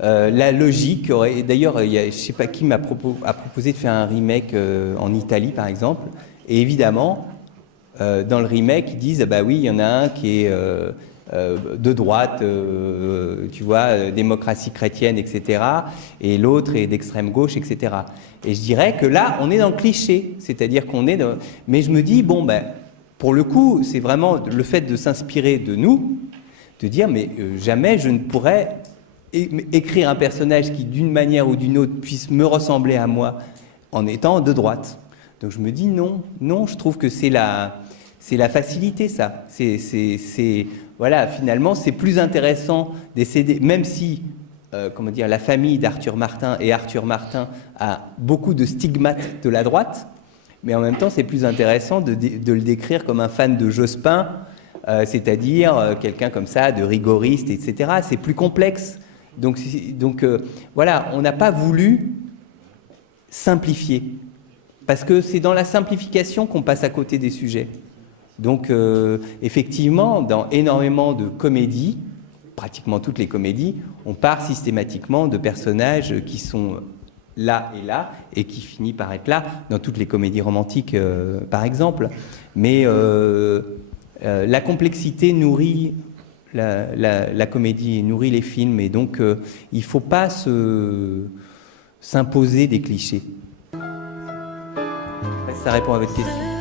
la logique aurait... D'ailleurs, je ne sais pas qui a proposé de faire un remake en Italie, par exemple. Et évidemment, dans le remake, ils disent, oui, il y en a un qui est de droite, tu vois, démocratie chrétienne, etc. Et l'autre est d'extrême gauche, etc. Et je dirais que là, on est dans le cliché. C'est-à-dire qu'on est dans... Mais je me dis, pour le coup, c'est vraiment le fait de s'inspirer de nous, de dire, mais jamais je ne pourrais écrire un personnage qui, d'une manière ou d'une autre, puisse me ressembler à moi en étant de droite. Donc je me dis non, je trouve que c'est la facilité, ça. Voilà, finalement, c'est plus intéressant d'essayer, même si, la famille d'Arthur Martin et Arthur Martin a beaucoup de stigmates de la droite, mais en même temps, c'est plus intéressant de le décrire comme un fan de Jospin, c'est-à-dire quelqu'un comme ça, de rigoriste, etc. C'est plus complexe. Donc voilà, on n'a pas voulu simplifier, parce que c'est dans la simplification qu'on passe à côté des sujets. Donc effectivement, dans énormément de comédies, pratiquement toutes les comédies, on part systématiquement de personnages qui sont là, et qui finit par être là, dans toutes les comédies romantiques, par exemple. Mais la complexité nourrit la comédie, nourrit les films, et donc il ne faut pas s'imposer des clichés. Ça répond à votre question.